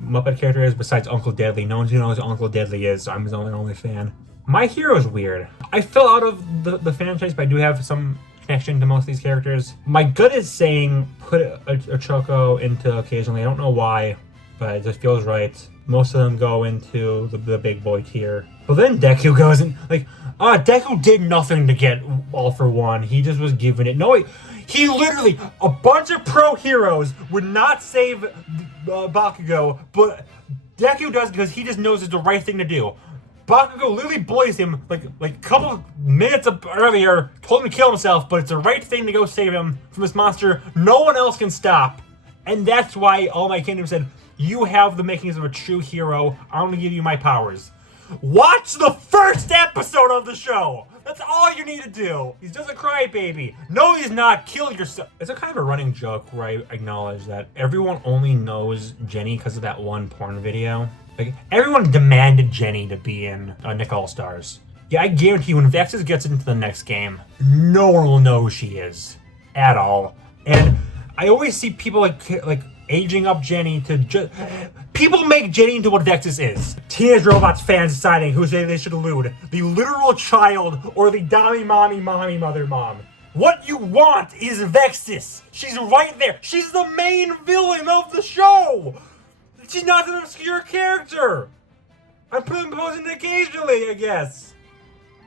Muppet character is besides Uncle Deadly. No one who knows who Uncle Deadly is, so I'm his only fan. My Hero's weird. I fell out of the franchise, but I do have some connection to most of these characters. My gut is saying put a Choco into occasionally. I don't know why, but it just feels right. Most of them go into the big boy tier. But then Deku goes in, like, Deku did nothing to get All for One. He just was given it. No, he literally, a bunch of pro heroes would not save Bakugo, but Deku does because he just knows it's the right thing to do. Bakugo literally bullies him like a couple minutes earlier, told him to kill himself, but it's the right thing to go save him from this monster no one else can stop. And that's why All My Kingdom said, you have the makings of a true hero, I'm gonna give you my powers. Watch the first episode of the show! That's all you need to do. He's just a crybaby. No, he's not. Kill yourself. It's a kind of a running joke where I acknowledge that everyone only knows Jenny because of that one porn video. Like, everyone demanded Jenny to be in Nick All-Stars. Yeah, I guarantee you, when Vexus gets into the next game, no one will know who she is. At all. And I always see people like aging up Jenny to just... People make Jenny into what Vexus is. Teenage Robots fans deciding who say they should elude. The literal child or the mommy, mother, mom. What you want is Vexus. She's right there. She's the main villain of the show. She's not an obscure character. I'm posing occasionally, I guess.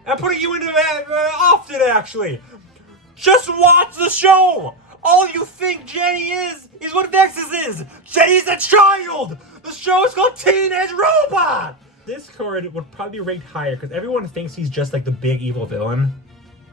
I'm putting you into that often, actually. Just watch the show. All you think Jenny is what Vexus is. Jenny's a child. The show is called Teenage Robot. Discord would probably be ranked higher because everyone thinks he's just like the big evil villain.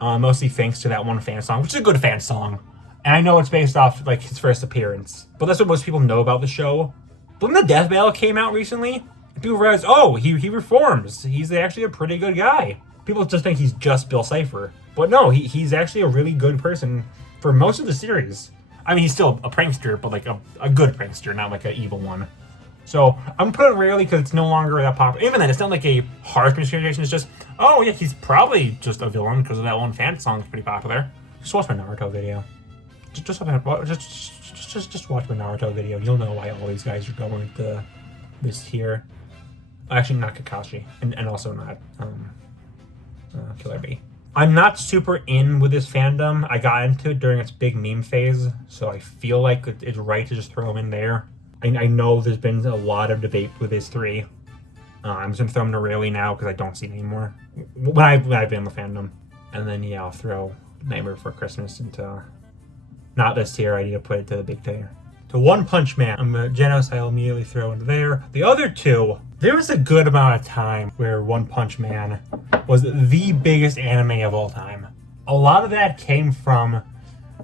Mostly thanks to that one fan song, which is a good fan song. And I know it's based off like his first appearance, but that's what most people know about the show. But when the Death Battle came out recently, people realized, oh, he reforms. He's actually a pretty good guy. People just think he's just Bill Cipher. But no, he's actually a really good person for most of the series. I mean, he's still a prankster, but like a good prankster, not like an evil one. So I'm putting it rarely because it's no longer that popular. Even then, it's not like a harsh miscommunication. It's just, oh yeah, he's probably just a villain because of that one fan song that's pretty popular. Just watch my Naruto video. Just watch my Naruto video. You'll know why all these guys are going to this tier. Actually, not Kakashi, and also not Killer Bee. I'm not super in with this fandom. I got into it during its big meme phase, so I feel like it's right to just throw him in there. I know there's been a lot of debate with his three. I'm just gonna throw him to rarely now because I don't see it anymore. When I've been in the fandom, and then yeah, I'll throw Nightmare Before Christmas into not this tier. I need to put it to the big tier. To One Punch Man, Genos I'll immediately throw into there. The other two, there was a good amount of time where One Punch Man was the biggest anime of all time. A lot of that came from,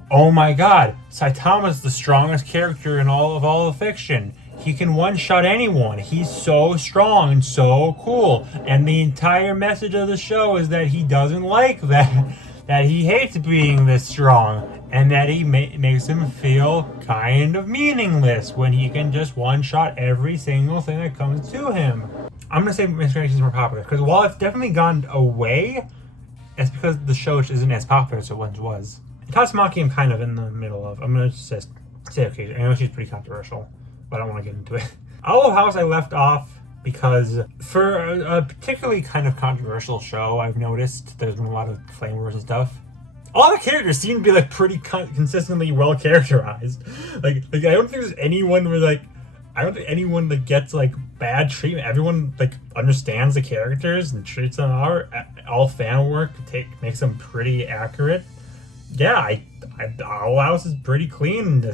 oh my god, Saitama's the strongest character in all of fiction. He can one-shot anyone. He's so strong and so cool. And the entire message of the show is that he doesn't like that. That he hates being this strong. And that he makes him feel kind of meaningless when he can just one-shot every single thing that comes to him. I'm going to say Mischaracterized is more popular. Because while it's definitely gone away, it's because the show isn't as popular as it once was. Tatsumaki I'm kind of in the middle of. I'm going to just say, okay, I know she's pretty controversial, but I don't want to get into it. Olive House I left off because for a particularly kind of controversial show, I've noticed there's been a lot of flame wars and stuff. All the characters seem to be like pretty consistently well characterized. Like I don't think there's anyone where like, I don't think anyone that gets like bad treatment. Everyone like understands the characters and treats them all fan work makes them pretty accurate. Yeah, Owl House is pretty clean.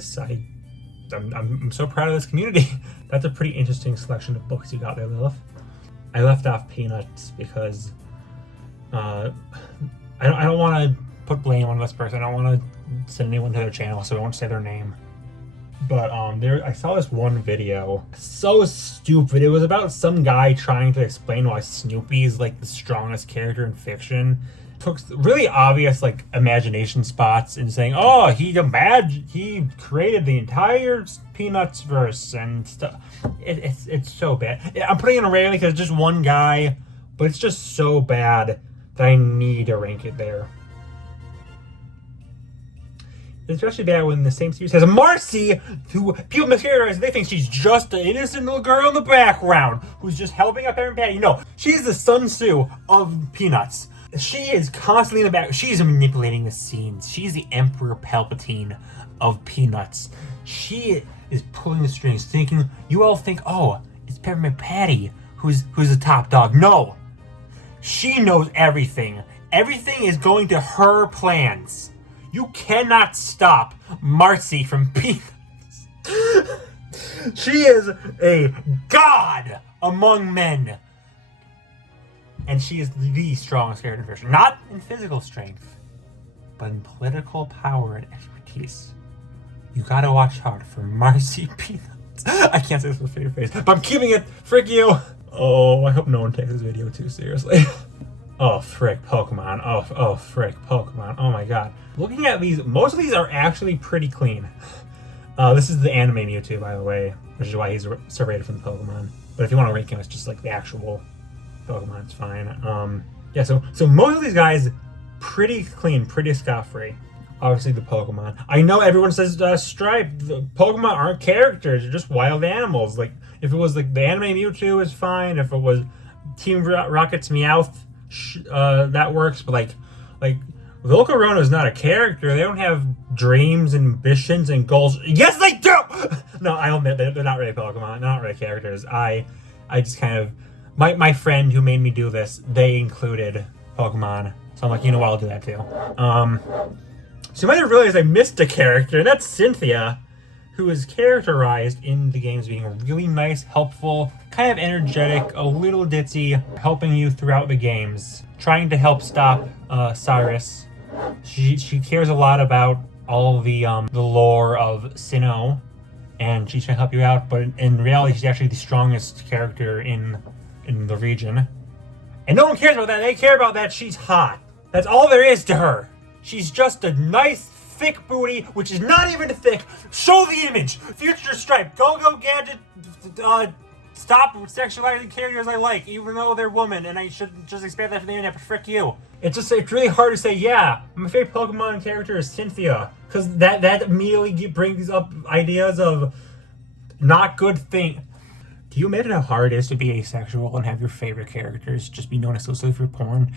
I'm so proud of this community. That's a pretty interesting selection of books you got there, Lilith. I left off Peanuts because I don't want to put blame on this person. I don't want to send anyone to their channel, so I won't say their name. But I saw this one video, so stupid. It was about some guy trying to explain why Snoopy is like the strongest character in fiction. Took really obvious like imagination spots and saying, oh, he created the entire Peanuts verse and stuff. It's so bad. I'm putting it in rarely because it's just one guy, but it's just so bad that I need to rank it there. It's especially bad when the same series has Marcy, who people mischaracterize. They think she's just an innocent little girl in the background who's just helping up Aaron Patty. No, she's the Sun Tzu of Peanuts. She is constantly in the back. She's manipulating the scenes. She's the Emperor Palpatine of Peanuts. She is pulling the strings, thinking, you all think, oh, it's Peppermint Patty who's the top dog. No. She knows everything. Everything is going to her plans. You cannot stop Marcy from Peanuts. She is a god among men. And she is the strongest character in fiction. Not in physical strength, but in political power and expertise. You gotta watch hard for Marcy Peanuts. I can't say this with a straight face, but I'm keeping it. Frick you. Oh, I hope no one takes this video too seriously. Oh, frick, Pokemon. Oh, frick, Pokemon. Oh my god. Looking at these, most of these are actually pretty clean. This is the anime Mewtwo, by the way, which is why he's separated from the Pokemon. But if you want to rank him, it's just like the actual Pokemon, it's fine. Yeah, so most of these guys, pretty clean, pretty scot-free. Obviously, the Pokemon. I know everyone says Stripe. The Pokemon aren't characters; they're just wild animals. Like, if it was like the anime Mewtwo is fine. If it was Team Rocket's Meowth, that works. But like Volcarona is not a character. They don't have dreams and ambitions and goals. Yes, they do. No, I'll admit they're not really Pokemon, not really characters. I just kind of my friend who made me do this. They included Pokemon, so I'm like, you know what, I'll do that too. So you might have realized I missed a character, and that's Cynthia, who is characterized in the games being really nice, helpful, kind of energetic, a little ditzy, helping you throughout the games, trying to help stop Cyrus. She cares a lot about all the lore of Sinnoh, and she's trying to help you out, but in reality, she's actually the strongest character in the region. And no one cares about that. They care about that she's hot. That's all there is to her. She's just a nice, thick booty, which is not even thick. Show the image. Future Stripe. Go Gadget. Stop sexualizing characters I like, even though they're women, and I should just expect that from the internet, but frick you. It's really hard to say, yeah, my favorite Pokemon character is Cynthia, because that immediately brings up ideas of not good thing. Do you imagine how hard it is to be asexual and have your favorite characters just be known exclusively for porn?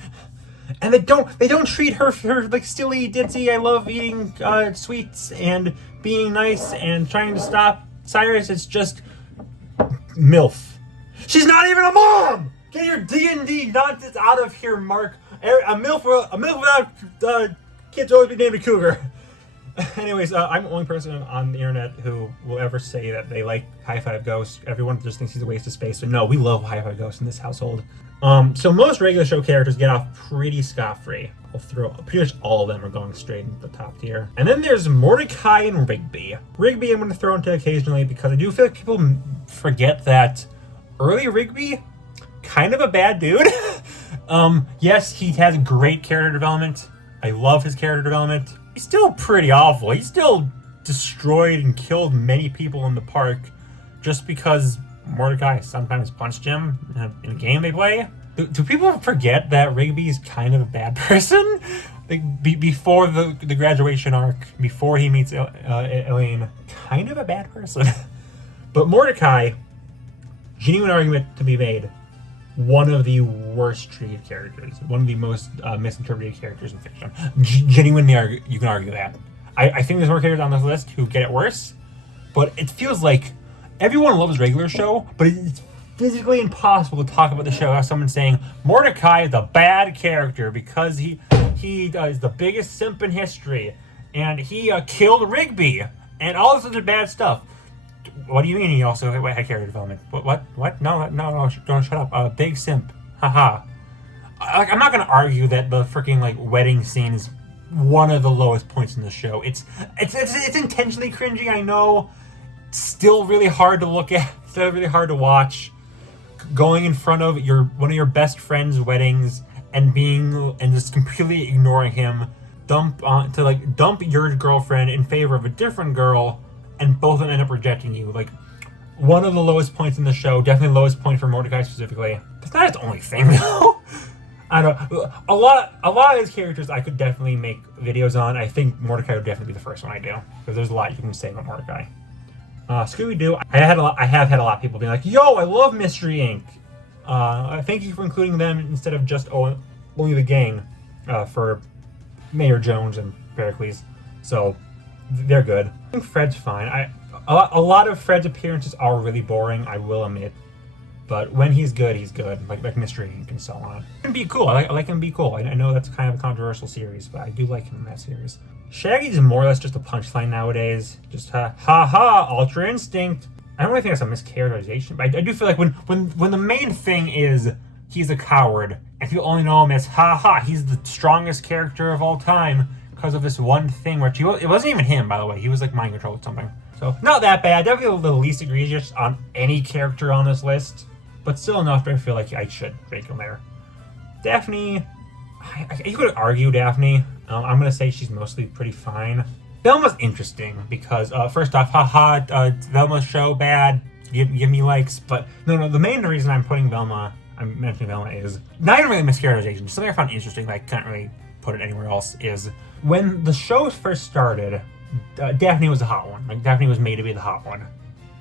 And they don't treat her like silly, ditzy, I love eating sweets and being nice and trying to stop Cyrus. It's just MILF. She's not even a mom! Get your D&D nonsense out of here, Mark. A MILF without kids always be named a cougar. Anyways, I'm the only person on the internet who will ever say that they like High Five Ghost. Everyone just thinks he's a waste of space. So no, we love High Five Ghost in this household. So most regular show characters get off pretty scot-free. I'll throw pretty much all of them are going straight into the top tier. And then there's Mordecai and Rigby. Rigby I'm going to throw into occasionally because I do feel like people forget that early Rigby, kind of a bad dude. Yes, he has great character development. I love his character development. He's still pretty awful. He still destroyed and killed many people in the park just because Mordecai sometimes punched him in a game they play. Do people forget that Rigby's kind of a bad person? Like, before the graduation arc, before he meets Elaine, kind of a bad person. But Mordecai, genuine argument to be made, one of the worst treated characters, one of the most misinterpreted characters in fiction. Genuinely, you can argue that. I think there's more characters on this list who get it worse, but it feels like everyone loves regular show, but it's physically impossible to talk about the show without someone saying Mordecai is a bad character because he is the biggest simp in history, and he killed Rigby, and all this other bad stuff. What do you mean he also had character development? What? No, don't shut up. Big simp. Haha. I'm not gonna argue that the freaking wedding scene is one of the lowest points in the show. It's intentionally cringy, I know. Still really hard to look at. Still really hard to watch. Going in front of one of your best friend's weddings and just completely ignoring him. Dump your girlfriend in favor of a different girl, and both of them end up rejecting you. One of the lowest points in the show, definitely the lowest point for Mordecai specifically. That's not his only thing though. I don't know. A lot of his characters I could definitely make videos on. I think Mordecai would definitely be the first one I do, because there's a lot you can say about Mordecai. Scooby-Doo, I have had a lot of people being like, yo, I love Mystery Inc. Thank you for including them instead of just only the gang for Mayor Jones and Pericles. So they're good. I think Fred's fine. A lot of Fred's appearances are really boring, I will admit. But when he's good, he's good. Like Mystery Inc. and so on. He can be cool. I like him to be cool. I know that's kind of a controversial series, but I do like him in that series. Shaggy's more or less just a punchline nowadays. Just ha, Ultra Instinct. I don't really think that's a mischaracterization, but I do feel like when the main thing is he's a coward, and people only know him as he's the strongest character of all time because of this one thing, which it wasn't even him, by the way. He was mind controlled with something. So not that bad. Definitely the least egregious on any character on this list, but still enough to feel like I should rank him there. Daphne, you could argue Daphne. I'm gonna say she's mostly pretty fine. Velma's interesting because first off, Velma's show bad. Give me likes, but no. The main reason I'm mentioning Velma is not even really mischaracterization. Something I found interesting that I can't really put it anywhere else is when the show first started, Daphne was the hot one. Like Daphne was made to be the hot one,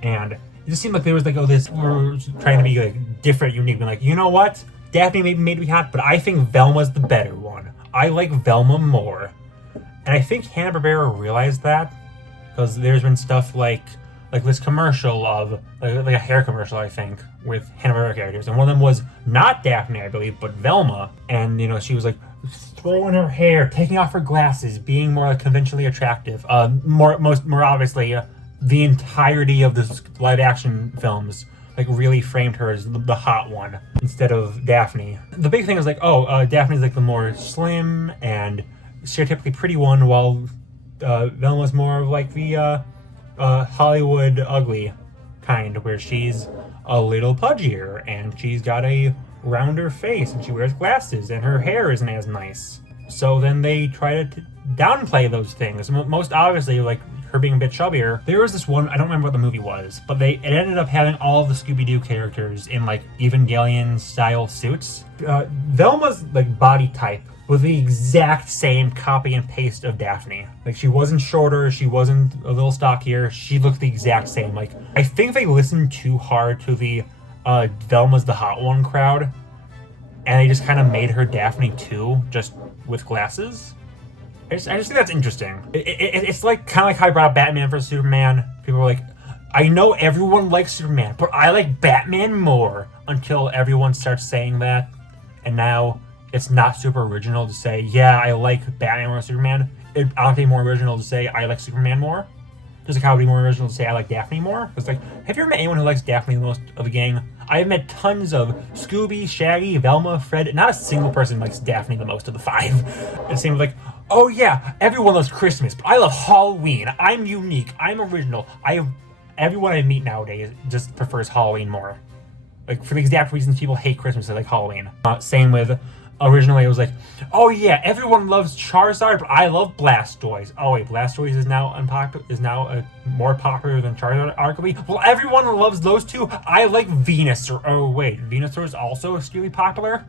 and it just seemed like there was like, oh, we're trying to be like different, unique, being like, you know what? Daphne may be made to be hot, but I think Velma's the better one. I like Velma more. And I think Hanna-Barbera realized that because there's been stuff like this commercial of like a hair commercial, I think, with Hanna-Barbera characters, and one of them was not Daphne, I believe, but Velma, and she was like throwing her hair, taking off her glasses, being more like conventionally attractive. More obviously, the entirety of the live action films like really framed her as the hot one instead of Daphne. The big thing is like, Daphne's like the more slim and stereotypically pretty one, while Velma's more of like the Hollywood ugly kind, where she's a little pudgier and she's got a rounder face and she wears glasses and her hair isn't as nice. So then they try to downplay those things. Most obviously, like her being a bit chubbier. There was this one, I don't remember what the movie was, but it ended up having all of the Scooby-Doo characters in like Evangelion style suits. Velma's like body type was the exact same copy and paste of Daphne. Like she wasn't shorter, she wasn't a little stockier, she looked the exact same. Like I think they listened too hard to the Velma's the hot one crowd, and they just kind of made her Daphne too, just with glasses. I just think that's interesting. It's like kind of like how I brought up Batman versus Superman. People were like, I know everyone likes Superman, but I like Batman more, until everyone starts saying that, and now it's not super original to say, yeah, I like Batman more than Superman. It ought to be more original to say I like Superman more. Just like how it would be more original to say I like Daphne more. It's like, have you ever met anyone who likes Daphne the most of the gang? I've met tons of Scooby, Shaggy, Velma, Fred. Not a single person likes Daphne the most of the five. It seems like, oh yeah, everyone loves Christmas, but I love Halloween. I'm unique. I'm original. Everyone I meet nowadays just prefers Halloween more. Like for the exact reasons people hate Christmas, they like Halloween. Same with. Originally, it was like, oh yeah, everyone loves Charizard, but I love Blastoise. Oh wait, Blastoise is now more popular than Charizard, arguably. Well, everyone loves those two. I like Venusaur. Oh wait, Venusaur is also extremely popular.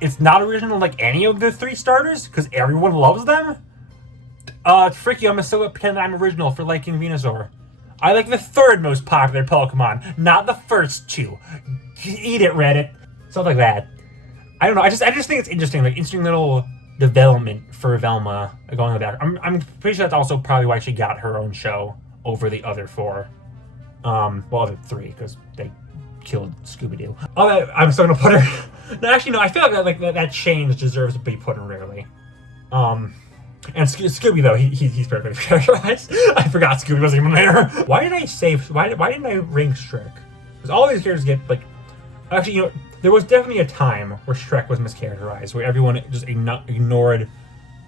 It's not original like any of the three starters because everyone loves them. Tricky, I'm gonna still pretend I'm original for liking Venusaur. I like the third most popular Pokemon, not the first two. Eat it, Reddit. Stuff like that. I don't know. I just think it's interesting, like interesting little development for Velma going back. I'm pretty sure that's also probably why she got her own show over the other four, other three, because they killed Scooby-Doo. I'm still gonna put her. No, actually, no. I feel like that change deserves to be put in rarely. And Scooby though, he's perfect characterized. I forgot Scooby wasn't even there. Why didn't I rank Shrek? Because all these characters get like, actually, there was definitely a time where Shrek was mischaracterized, where everyone just ignored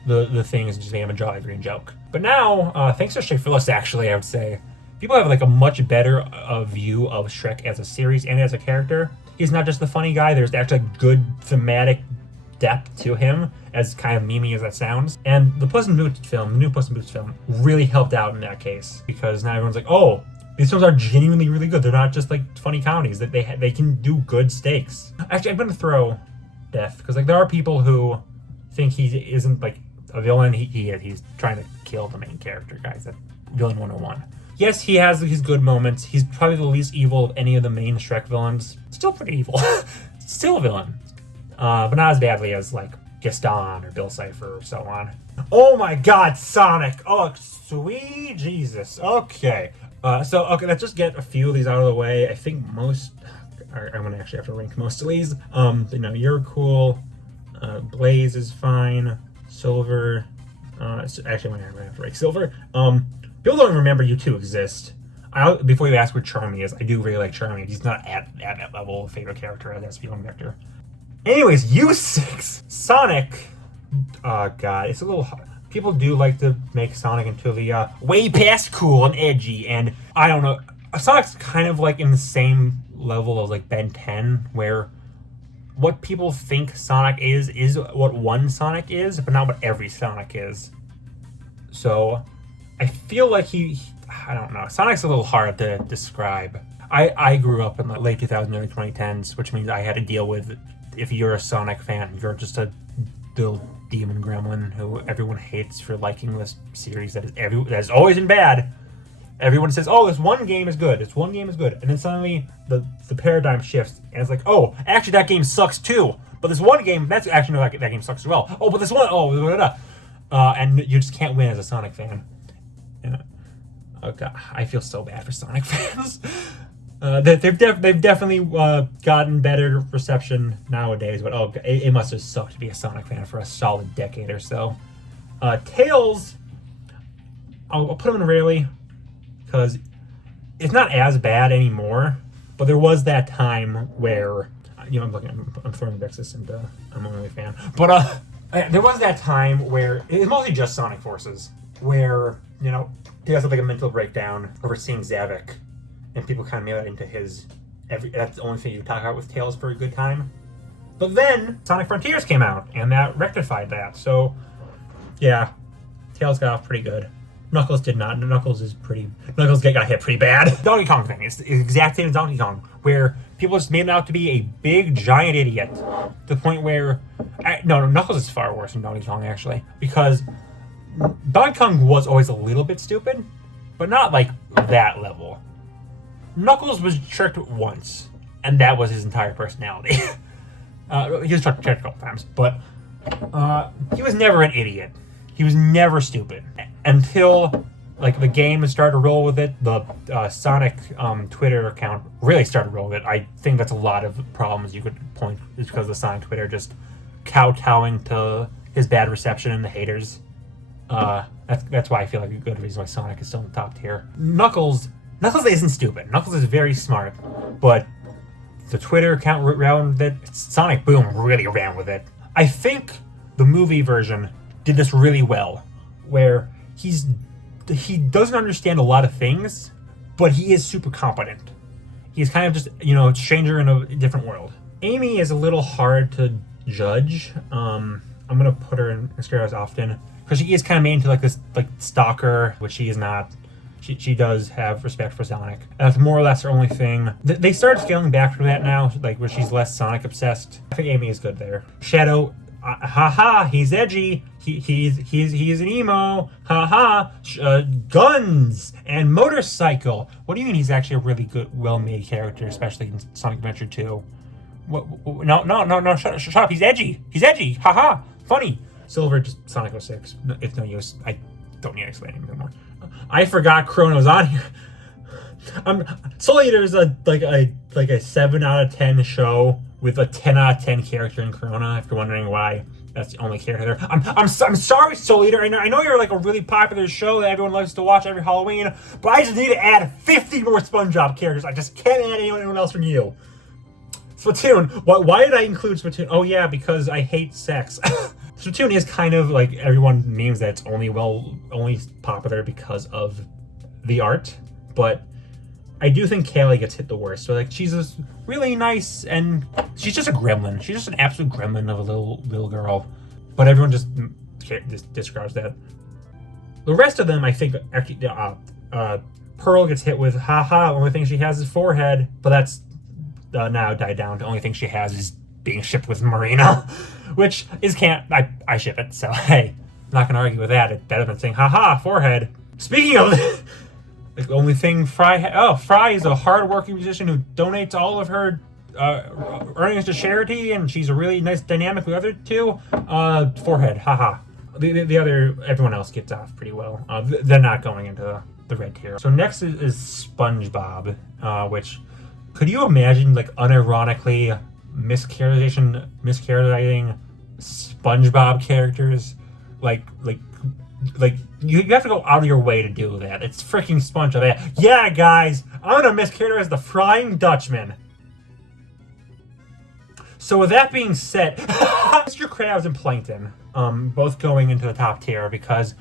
the things and just made him a Jolly Green joke. But now, thanks to Shrek Phyllis, actually, I would say, people have like a much better view of Shrek as a series and as a character. He's not just the funny guy. There's actually good thematic depth to him, as kind of memey as that sounds. And the Puss in Boots film, the new Puss in Boots film, really helped out in that case, because now everyone's like, oh, these films are genuinely really good. They're not just like funny comedies. That they can do good stakes. Actually, I'm gonna throw Death, because like there are people who think he isn't like a villain. He's trying to kill the main character, guys. That villain 101. Yes, he has his good moments. He's probably the least evil of any of the main Shrek villains. Still pretty evil. Still a villain, but not as badly as like Gaston or Bill Cipher or so on. Oh my God, Sonic! Oh, sweet Jesus. Okay. Let's just get a few of these out of the way. I think most, I'm gonna actually have to rank most of these. You're cool. Blaze is fine. Silver. Actually, I'm gonna have to rank Silver. People don't even remember you two exist. Before you ask what Charmy is, I do really like Charmy. He's not at that level of favorite character as Feeling Vector. Anyways, U6 Sonic. Oh God, it's a little hard. People do like to make Sonic into the way past cool and edgy, and I don't know. Sonic's kind of like in the same level as like Ben 10, where what people think Sonic is what one Sonic is, but not what every Sonic is. So I feel like I don't know. Sonic's a little hard to describe. I grew up in the late 2000s, early 2010s, which means I had to deal with, if you're a Sonic fan, you're just a little demon gremlin who everyone hates for liking this series that has always been bad. Everyone says, oh, this one game is good. This one game is good. And then suddenly the paradigm shifts and it's like, oh, actually that game sucks too. But this one game, that's actually, no, that game sucks as well. Oh, but this one, oh, blah, blah, blah. And you just can't win as a Sonic fan. Yeah. Oh god, I feel so bad for Sonic fans. They've definitely gotten better reception nowadays, but oh, it must have sucked to be a Sonic fan for a solid decade or so. Tails, I'll put him in rarely because it's not as bad anymore. But there was that time where, you know, I'm throwing Vexus into I'm only a fan, but there was that time where it's mostly just Sonic Forces, where, you know, he has like a mental breakdown over seeing Zavik. And people kind of made that into his that's the only thing you talk about with Tails for a good time. But then Sonic Frontiers came out, and that rectified that. So, yeah, Tails got off pretty good. Knuckles did not. Knuckles got hit pretty bad. Donkey Kong thing. It's the exact same as Donkey Kong, where people just made him out to be a big, giant idiot. To the point where... No, Knuckles is far worse than Donkey Kong, actually. Because Donkey Kong was always a little bit stupid, but not like that level. Knuckles was tricked once, and that was his entire personality. He was tricked a couple times, but he was never an idiot. He was never stupid until like the game started to roll with it. The Sonic Twitter account really started to roll with it. I think that's a lot of problems you could point is because the Sonic Twitter just kowtowing to his bad reception and the haters. That's why I feel like a good reason why Sonic is still in the top tier. Knuckles isn't stupid. Knuckles is very smart, but the Twitter account ran with it. Sonic Boom really ran with it. I think the movie version did this really well, where he doesn't understand a lot of things, but he is super competent. He's kind of just, you know, a stranger in a different world. Amy is a little hard to judge. I'm gonna put her in Mischaracterized often because she is kind of made into like this like stalker, which she is not. She does have respect for Sonic. That's more or less her only thing. They started scaling back from that now, like where she's less Sonic obsessed. I think Amy is good there. Shadow, haha, he's edgy. He's an emo. Haha, guns and motorcycle. What do you mean he's actually a really good, well-made character, especially in Sonic Adventure 2? No, shut up. He's edgy. Haha, funny. Silver, just Sonic 06. It's no use. I don't need to explain anything more. I forgot Chrono's on here. Soul Eater is like a 7 out of 10 show with a 10 out of 10 character in Chrono. If you're wondering why that's the only character there, I'm sorry, Soul Eater. I know you're like a really popular show that everyone loves to watch every Halloween, but I just need to add 50 more SpongeBob characters. I just can't add anyone else from you. Splatoon. Why did I include Splatoon? Oh yeah, because I hate sex. Splatoon is kind of like everyone memes that it's only popular because of the art, but I do think Kaylee gets hit the worst. So like she's this really nice and she's just a gremlin. She's just an absolute gremlin of a little girl, but everyone just describes that. The rest of them, I think, actually, Pearl gets hit with haha. The only thing she has is forehead, but that's now died down. The only thing she has is being shipped with Marina. Which is I ship it, so hey, I'm not gonna argue with that. It's better than saying haha forehead. Speaking of the only thing Fry is a hard-working musician who donates all of her earnings to charity, and she's a really nice dynamic with the other two. Forehead, haha. The other, everyone else gets off pretty well. They're not going into the red tier. So next is SpongeBob, which could you imagine like unironically mischaracterizing SpongeBob characters, like you have to go out of your way to do that. It's freaking SpongeBob. Yeah, guys, I'm gonna mischaracterize the Flying Dutchman. So with that being said, Mr. Krabs and Plankton, both going into the top tier because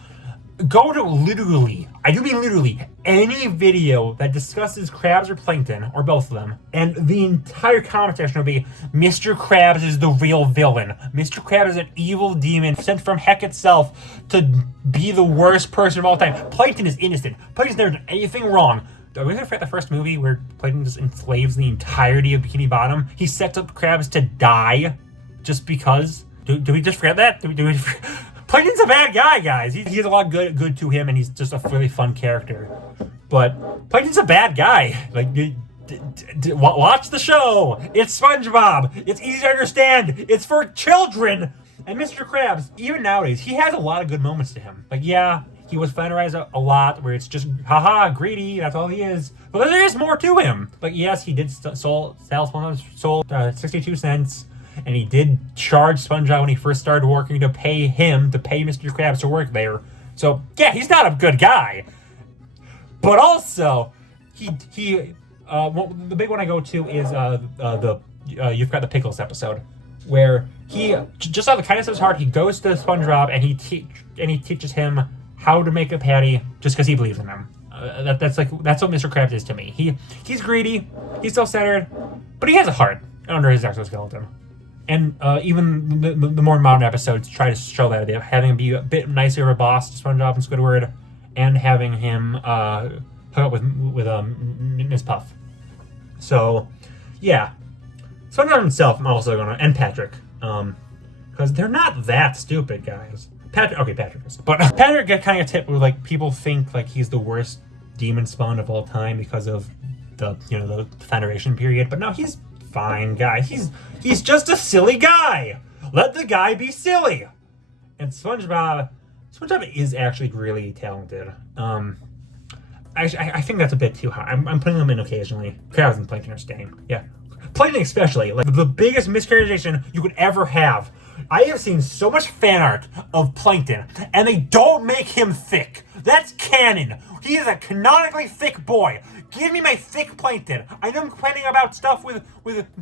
Go to literally, I do mean literally, any video that discusses Krabs or Plankton, or both of them, and the entire comment section will be, Mr. Krabs is the real villain. Mr. Krabs is an evil demon sent from heck itself to be the worst person of all time. Plankton is innocent. Plankton's never done anything wrong. Are we gonna forget the first movie where Plankton just enslaves the entirety of Bikini Bottom? He sets up Krabs to die just because? Do we just forget that? Do we Plankton's a bad guy, guys. He has a lot of good to him, and he's just a really fun character. But Plankton's a bad guy. Like, watch the show. It's SpongeBob. It's easy to understand. It's for children. And Mr. Krabs, even nowadays, he has a lot of good moments to him. Like, yeah, he was flannerized a lot, where it's just, haha, greedy, that's all he is. But there is more to him. Like, yes, he did sell SpongeBob 62 cents. And he did charge SpongeBob when he first started working to pay Mr. Krabs to work there. So, yeah, he's not a good guy. But also, the big one I go to is You've Got the Pickles episode, where he, just out of the kindness of his heart, he goes to SpongeBob and he teaches him how to make a patty just because he believes in him. That's what Mr. Krabs is to me. He's greedy, he's self-centered, but he has a heart under his exoskeleton. And even the more modern episodes try to show that idea, having him be a bit nicer of a boss to SpongeBob and Squidward, and having him hook up with Miss Puff. So, yeah, SpongeBob himself, I'm also gonna, and Patrick, because they're not that stupid, guys. Patrick is, but Patrick kind of tip where like people think like he's the worst demon spawn of all time because of the Federation period, but no, he's fine guy. He's just a silly guy. Let the guy be silly. And SpongeBob is actually really talented. I think that's a bit too high. I'm putting them in occasionally. Krabs and Plankton are staying. Yeah, Plankton especially, like the biggest mischaracterization you could ever have. I have seen so much fan art of Plankton, and they don't make him thick. That's canon. He is a canonically thick boy. Give me my thick Plankton. I know I'm complaining about stuff with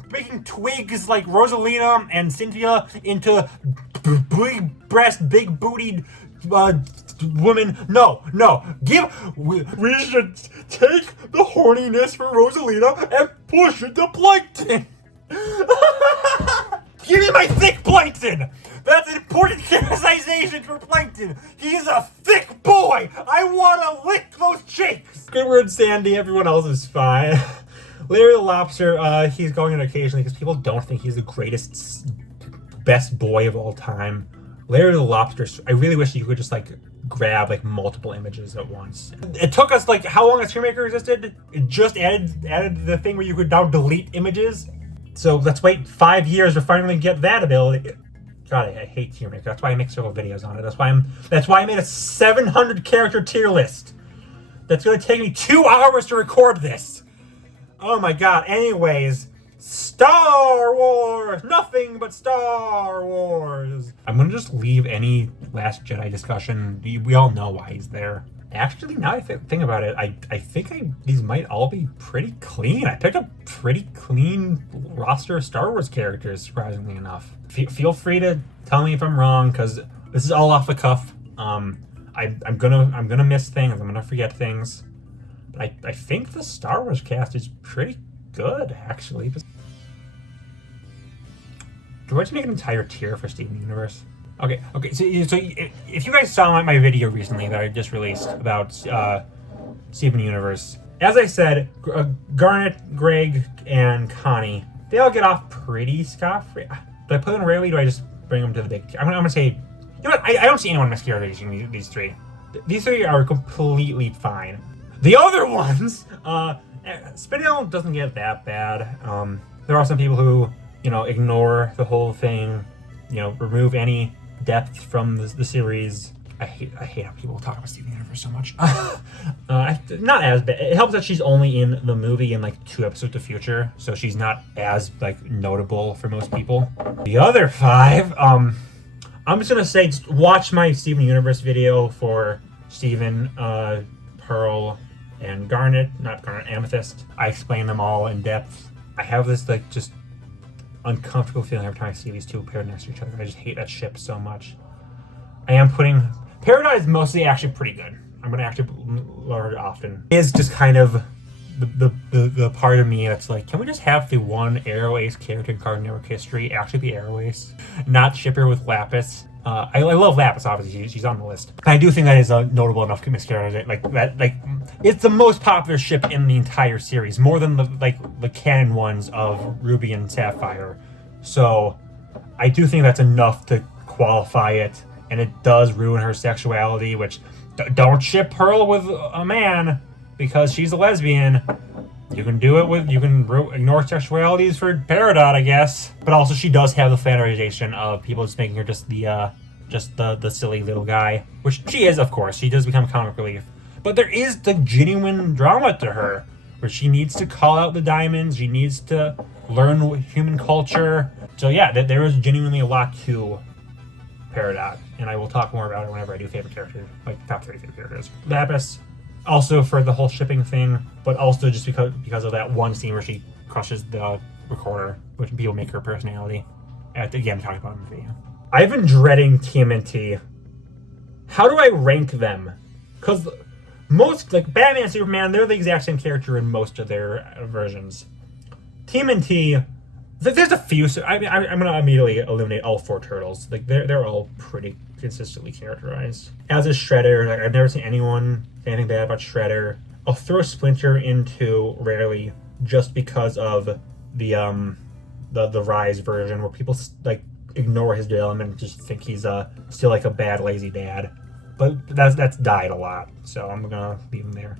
making twigs like Rosalina and Cynthia into big-breast, big-bootied women. No. We should take the horniness for Rosalina and push it to Plankton. Give me my thick Plankton! That's an important characterization for Plankton! He's a thick boy! I wanna lick those cheeks! Squidward, Sandy, everyone else is fine. Larry the Lobster, he's going in occasionally because people don't think he's the greatest, best boy of all time. Larry the Lobster, I really wish you could just like grab like multiple images at once. It took us like, how long has Tearmaker existed? It just added the thing where you could now delete images. So let's wait 5 years to finally get that ability. God, I hate Tearmaker. That's why I make several videos on it. That's why I made a 700 character tier list. That's gonna take me 2 hours to record this. Oh my god. Anyways, Star Wars! Nothing but Star Wars! I'm gonna just leave any Last Jedi discussion. We all know why he's there. Actually, now I think about it, I think these might all be pretty clean. I picked a pretty clean roster of Star Wars characters, surprisingly enough. Feel free to tell me if I'm wrong, because this is all off the cuff. I'm gonna miss things. I'm gonna forget things. But I think the Star Wars cast is pretty good, actually. Do I have to make an entire tier for Steven Universe? Okay. So if you guys saw my video recently that I just released about Steven Universe, as I said, Garnet, Greg, and Connie, they all get off pretty scot-free. Do I put them rarely? Or do I just bring them to the big? I'm gonna say, you know what? I don't see anyone miscarrying these three. These three are completely fine. The other ones, Spinel doesn't get that bad. There are some people who, ignore the whole thing, remove any depth from the series. I hate how people talk about Steven Universe so much. Not as bad. It helps that she's only in the movie in like 2 episodes of Future, so she's not as like notable for most people. The other 5, I'm just gonna say, just watch my Steven Universe video for Steven, Pearl, and Amethyst. I explain them all in depth. I have this like just uncomfortable feeling every time I see these two paired next to each other. I just hate that ship so much. I am putting Peridot is mostly actually pretty good. I'm gonna actually learn it often. It is just kind of the part of me that's like, can we just have the one Arrow Ace character in Cartoon Network history actually be Arrow Ace, not ship her with Lapis? I love Lapis, obviously. She's on the list. I do think that is a notable enough mischaracterization. Like that, like it's the most popular ship in the entire series, more than the canon ones of Ruby and Sapphire. So I do think that's enough to qualify it, and it does ruin her sexuality. Which don't ship Pearl with a man because she's a lesbian. You can do it with, you can ignore sexualities for Peridot, I guess. But also she does have the fetishization of people just making her just the silly little guy. Which she is, of course. She does become comic relief. But there is the genuine drama to her, where she needs to call out the diamonds, she needs to learn human culture. So yeah, there is genuinely a lot to Peridot. And I will talk more about it whenever I do favorite characters, like top 30 favorite characters. Lapis, also for the whole shipping thing, but also just because of that one scene where she crushes the recorder, which people make her personality. Again, talking about in the video. I've been dreading TMNT. How do I rank them? Because most, like Batman and Superman, they're the exact same character in most of their versions. TMNT, there's a few. So I'm gonna immediately eliminate all 4 turtles. Like they're all pretty consistently characterized. As is Shredder. Like I've never seen anyone say anything bad about Shredder. I'll throw Splinter into rarely just because of the Rise version, where people like ignore his development and just think he's still like a bad lazy dad. But that's died a lot, so I'm gonna leave him there.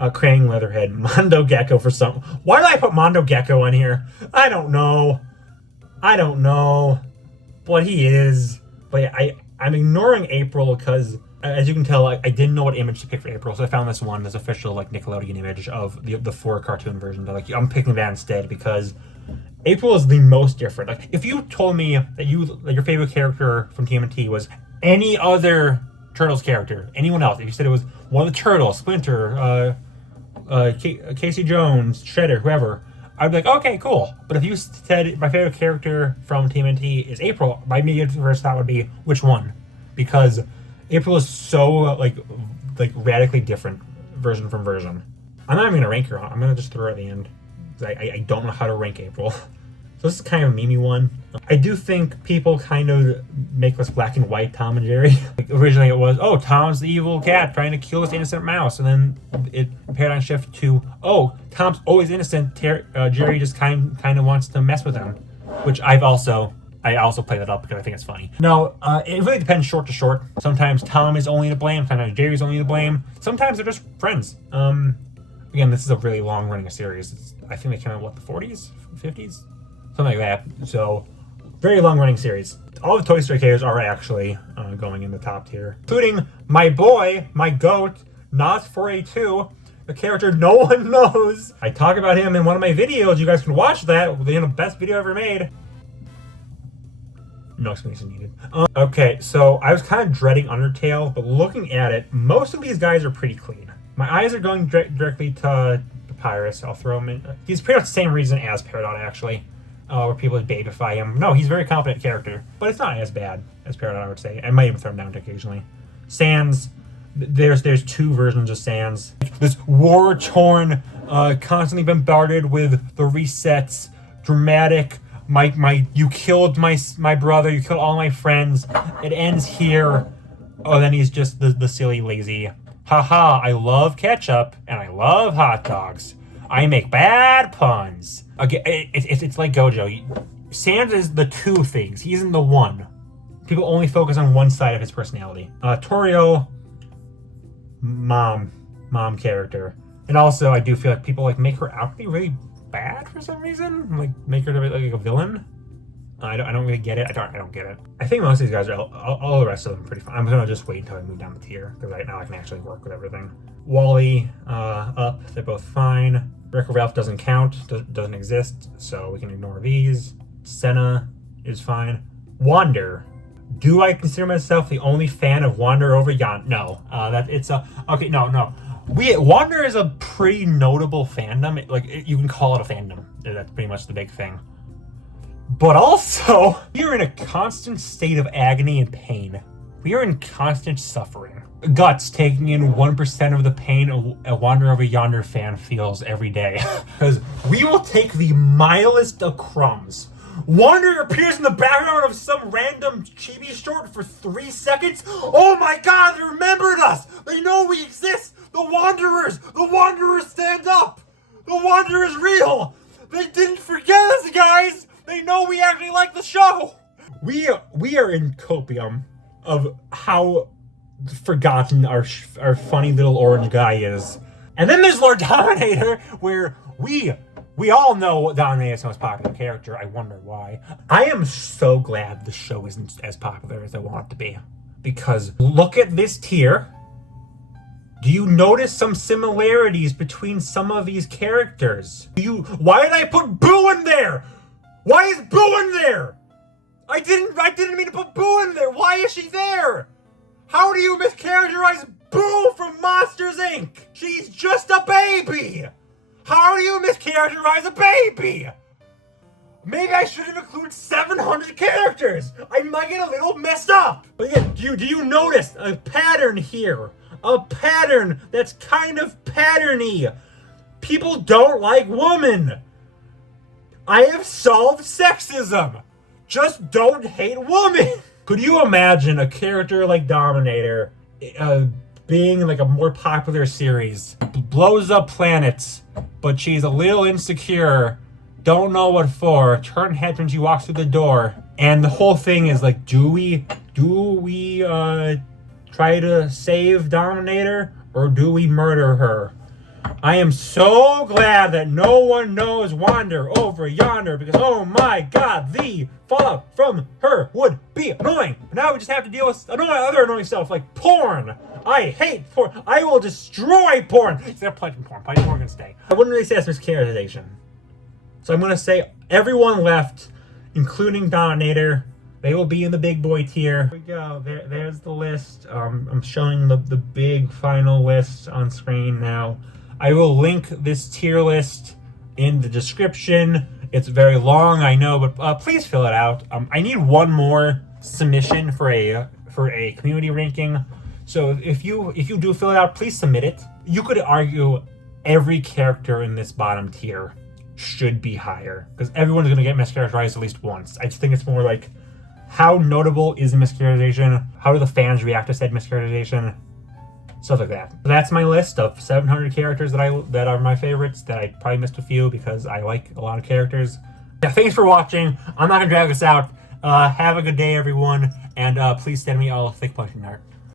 Krang, Leatherhead, Mondo Gecko for some. Why did I put Mondo Gecko on here? I don't know, but he is. But yeah, I'm ignoring April because, as you can tell, I didn't know what image to pick for April, so I found this one, this official like Nickelodeon image of the 4 cartoon versions. Like I'm picking that instead because April is the most different. Like if you told me that your favorite character from TMNT was any other Turtles character, anyone else, if you said it was one of the Turtles, Splinter, Casey Jones, Shredder, whoever, I'd be like, okay, cool. But if you said my favorite character from TMNT is April, my immediate first thought would be, which one? Because April is so like radically different version from version. I'm not even gonna rank her. I'm gonna just throw her at the end. I don't know how to rank April. So this is kind of a memey one. I do think people kind of make this black and white Tom and Jerry. Like originally it was, oh, Tom's the evil cat trying to kill this innocent mouse. And then it paradigm shift to, oh, Tom's always innocent. Jerry just kind of wants to mess with him. Which I also play that up because I think it's funny. No, it really depends short to short. Sometimes Tom is only to blame. Sometimes Jerry's only to blame. Sometimes they're just friends. Again, this is a really long running series. I think they came out, what, the 40s? 50s? Something like that. So, very long running series. All the Toy Story characters are actually going in the top tier, including my boy, my goat, Nos4A2, a character no one knows. I talk about him in one of my videos. You guys can watch that. The best video ever made. No explanation needed. Okay, so I was kind of dreading Undertale, but looking at it, most of these guys are pretty clean. My eyes are going directly to Papyrus. I'll throw him in. He's pretty much the same reason as Peridot, actually. Where people babify him. No, he's a very competent character, but it's not as bad as Peridot, I would say. I might even throw him down occasionally. Sans, there's 2 versions of Sans. This war-torn, constantly bombarded with the resets, dramatic, you killed my brother, you killed all my friends. It ends here. Oh, then he's just the silly, lazy, haha, I love ketchup, and I love hot dogs. I make bad puns. Again, it's like Gojo. Sans is the 2 things. He isn't the one. People only focus on one side of his personality. Torio, mom character. And also, I do feel like people like make her out to be really bad for some reason. Like make her to be like a villain. I don't really get it. I don't get it. I think most of these guys are all the rest of them are pretty fun. I'm gonna just wait until I move down the tier because right now I can actually work with everything. Wally, Up, they're both fine. Wreck-It Ralph doesn't count, doesn't exist, so we can ignore these. Senna is fine. Wander. Do I consider myself the only fan of Wander over Yon? No. Okay, no. Wander is a pretty notable fandom. You can call it a fandom. That's pretty much the big thing. But also, you're in a constant state of agony and pain. We are in constant suffering. Guts taking in 1% of the pain a Wander Over Yonder fan feels every day. Because we will take the mildest of crumbs. Wander appears in the background of some random chibi short for 3 seconds. Oh my god, they remembered us! They know we exist! The Wanderers! The Wanderers stand up! The Wanderer is real! They didn't forget us, guys! They know we actually like the show! We are in copium of how forgotten our funny little orange guy is. And then there's Lord Dominator, where we all know Dominator is the most popular character. I wonder why. I am so glad the show isn't as popular as I want it to be. Because look at this tier. Do you notice some similarities between some of these characters? Why did I put Boo in there? Why is Boo in there? I didn't mean to put Boo in there. Why is she there? How do you mischaracterize Boo from Monsters, Inc? She's just a baby. How do you mischaracterize a baby? Maybe I should have included 700 characters. I might get a little messed up. But yeah, do you notice a pattern here? A pattern that's kind of patterny. People don't like women. I have solved sexism. Just don't hate women. Could you imagine a character like Dominator being like a more popular series? Blows up planets, but she's a little insecure. Don't know what for. Turn heads when she walks through the door. And the whole thing is like, do we try to save Dominator or do we murder her? I am so glad that no one knows Wander Over Yonder because, oh my god, the fallout from her would be annoying. But now we just have to deal with other annoying stuff like porn. I hate porn. I will destroy porn. Instead of punching porn can stay. I wouldn't really say that's mischaracterization. So I'm going to say everyone left, including Dominator, they will be in the big boy tier. Here we go. There's the list. I'm showing the big final list on screen now. I will link this tier list in the description. It's very long, I know, but please fill it out. I need one more submission for a community ranking. So if you do fill it out, please submit it. You could argue every character in this bottom tier should be higher because everyone's going to get mischaracterized at least once. I just think it's more like, how notable is the mischaracterization? How do the fans react to said mischaracterization? Stuff like that. So that's my list of 700 characters that are my favorites, that I probably missed a few because I like a lot of characters. Yeah, thanks for watching. I'm not going to drag this out. Have a good day, everyone, and please send me all thick punching art.